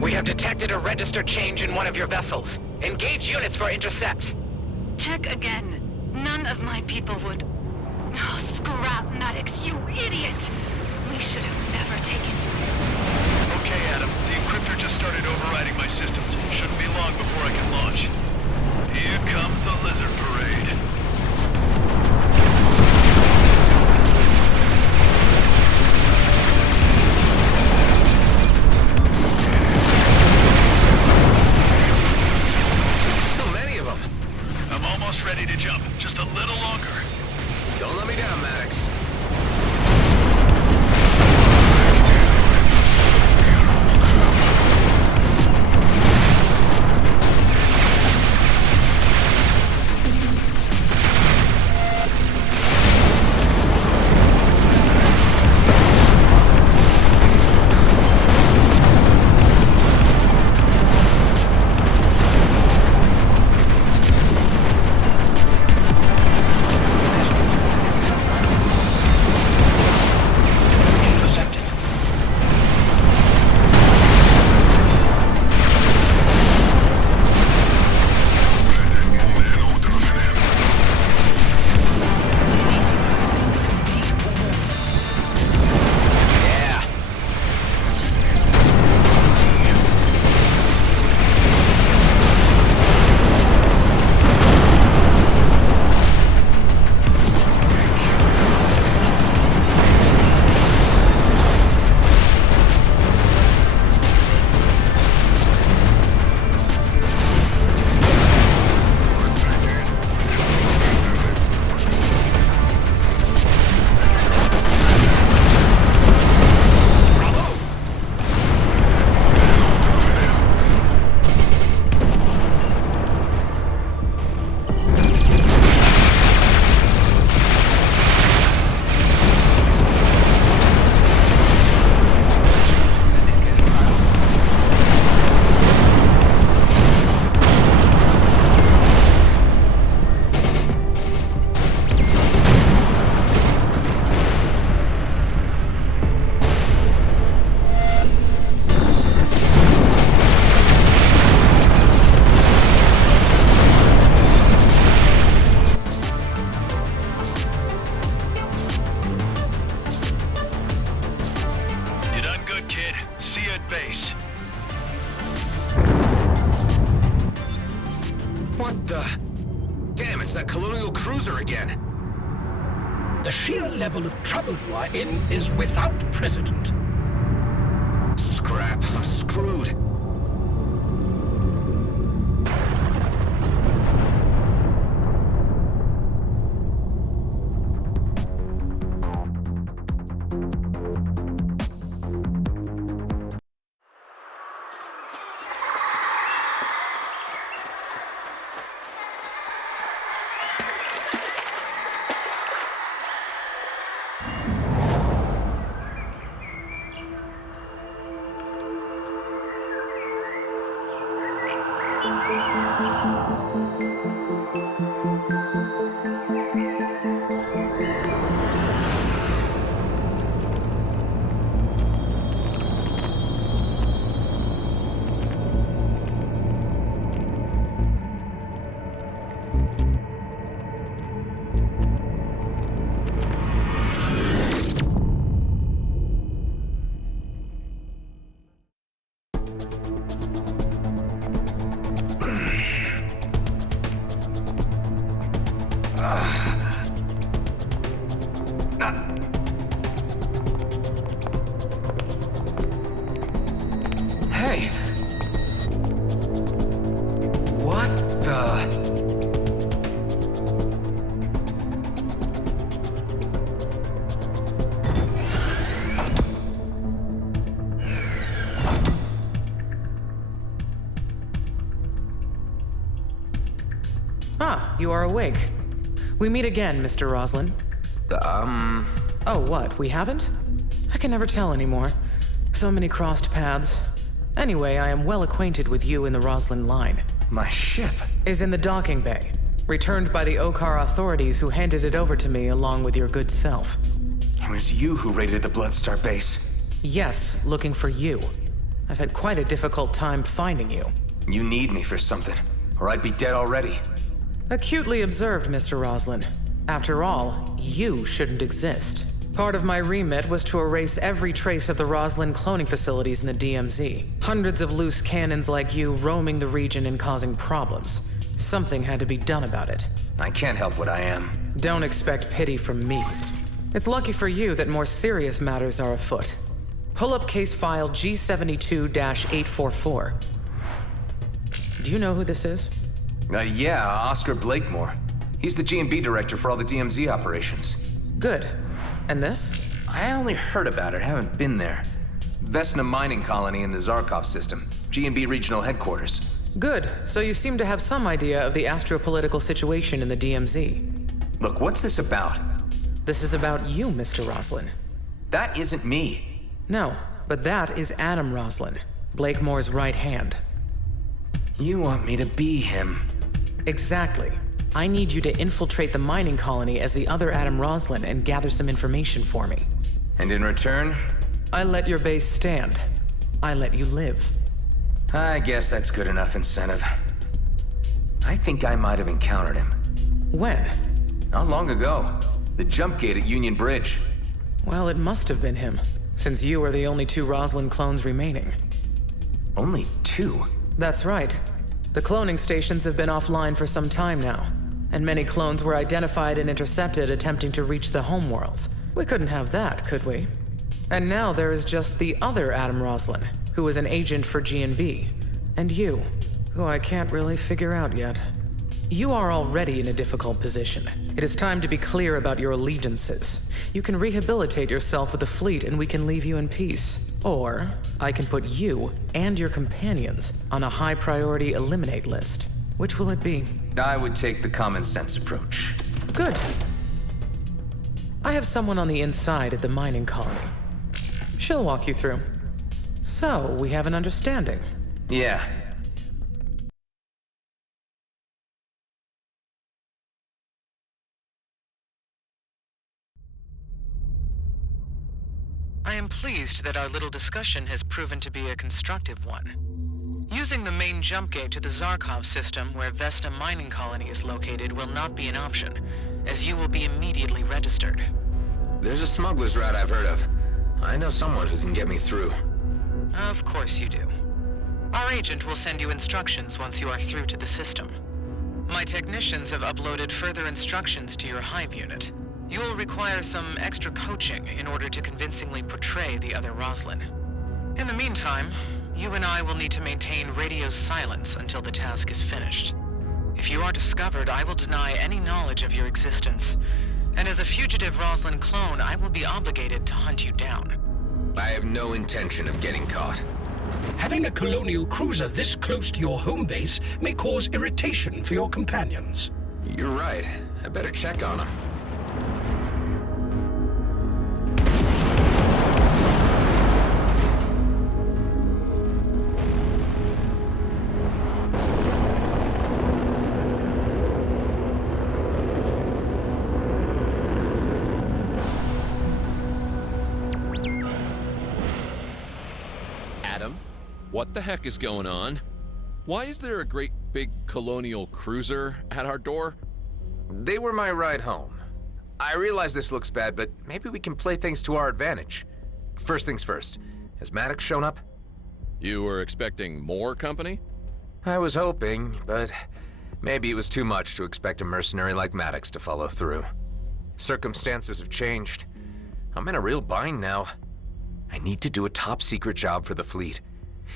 We have detected a register change in one of your vessels. Engage units for intercept. Check again. None of my people would... Oh, scrap, Maddox, you idiot! We should have never taken you. Okay, Adam. The encryptor just started overriding my systems. Shouldn't be long before I can launch. Here comes the lizard parade. I'm almost ready to jump. Just a little longer. Don't let me down, Maddox. What the? Damn, it's that colonial cruiser again. The sheer level of trouble you are in is without precedent. Scrap, I'm screwed. you are awake. We meet again, Mr. Roslin. Oh, what, we haven't? I can never tell anymore. So many crossed paths. Anyway, I am well acquainted with you in the Roslin line. My ship is in the docking bay, returned by the Okar authorities who handed it over to me along with your good self. It was you who raided the Bloodstar base. Yes, looking for you. I've had quite a difficult time finding you. You need me for something, or I'd be dead already. Acutely observed, Mr. Roslin. After all, you shouldn't exist. Part of my remit was to erase every trace of the Roslin cloning facilities in the DMZ. Hundreds of loose cannons like you roaming the region and causing problems. Something had to be done about it. I can't help what I am. Don't expect pity from me. It's lucky for you that more serious matters are afoot. Pull up case file G72-844. Do you know who this is? Yeah, Oscar Blakemore. He's the G&B director for all the DMZ operations. Good. And this? I only heard about it, haven't been there. Vesna mining colony in the Zarkov system. G&B regional headquarters. Good. So you seem to have some idea of the astropolitical situation in the DMZ. Look, what's this about? This is about you, Mr. Roslin. That isn't me. No, but that is Adam Roslin, Blakemore's right hand. You want me to be him? Exactly. I need you to infiltrate the mining colony as the other Adam Roslin and gather some information for me. And in return? I let your base stand. I let you live. I guess that's good enough incentive. I think I might have encountered him. When? Not long ago. The jump gate at Union Bridge. Well, it must have been him, since you are the only 2 Roslin clones remaining. Only 2? That's right. The cloning stations have been offline for some time now, and many clones were identified and intercepted attempting to reach the homeworlds. We couldn't have that, could we? And now there is just the other Adam Roslin, who is an agent for G&B, and you, who I can't really figure out yet. You are already in a difficult position. It is time to be clear about your allegiances. You can rehabilitate yourself with the fleet and we can leave you in peace. Or, I can put you and your companions on a high-priority eliminate list. Which will it be? I would take the common-sense approach. Good. I have someone on the inside at the mining colony. She'll walk you through. So, we have an understanding. Yeah. I am pleased that our little discussion has proven to be a constructive one. Using the main jump gate to the Zarkov system where Vesna mining colony is located will not be an option, as you will be immediately registered. There's a smuggler's route I've heard of. I know someone who can get me through. Of course you do. Our agent will send you instructions once you are through to the system. My technicians have uploaded further instructions to your hive unit. You will require some extra coaching in order to convincingly portray the other Roslin. In the meantime, you and I will need to maintain radio silence until the task is finished. If you are discovered, I will deny any knowledge of your existence. And as a fugitive Roslin clone, I will be obligated to hunt you down. I have no intention of getting caught. Having a colonial cruiser this close to your home base may cause irritation for your companions. You're right. I better check on them. What the heck is going on? Why is there a great big colonial cruiser at our door? They were my ride home. I realize this looks bad, but maybe we can play things to our advantage. First things first, has Maddox shown up? You were expecting more company? I was hoping, but maybe it was too much to expect a mercenary like Maddox to follow through. Circumstances have changed. I'm in a real bind now. I need to do a top-secret job for the fleet.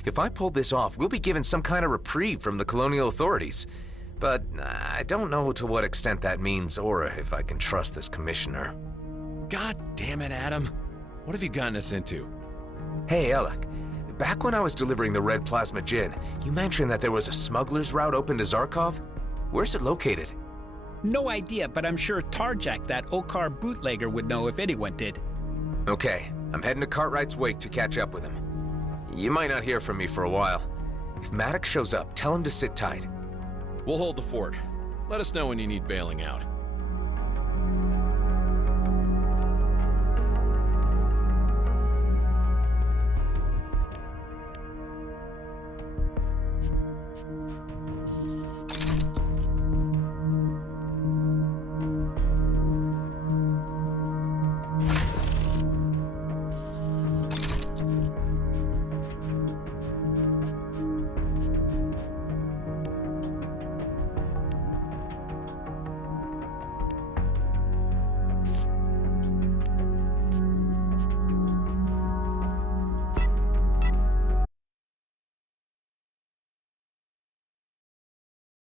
If I pull this off, we'll be given some kind of reprieve from the colonial authorities. But I don't know to what extent that means, or if I can trust this commissioner. God damn it, Adam. What have you gotten us into? Hey, Alec. Back when I was delivering the red plasma gin, you mentioned that there was a smuggler's route open to Zarkov? Where's it located? No idea, but I'm sure Tarjak, that Okar bootlegger, would know if anyone did. Okay, I'm heading to Cartwright's wake to catch up with him. You might not hear from me for a while. If Maddox shows up, tell him to sit tight. We'll hold the fort. Let us know when you need bailing out.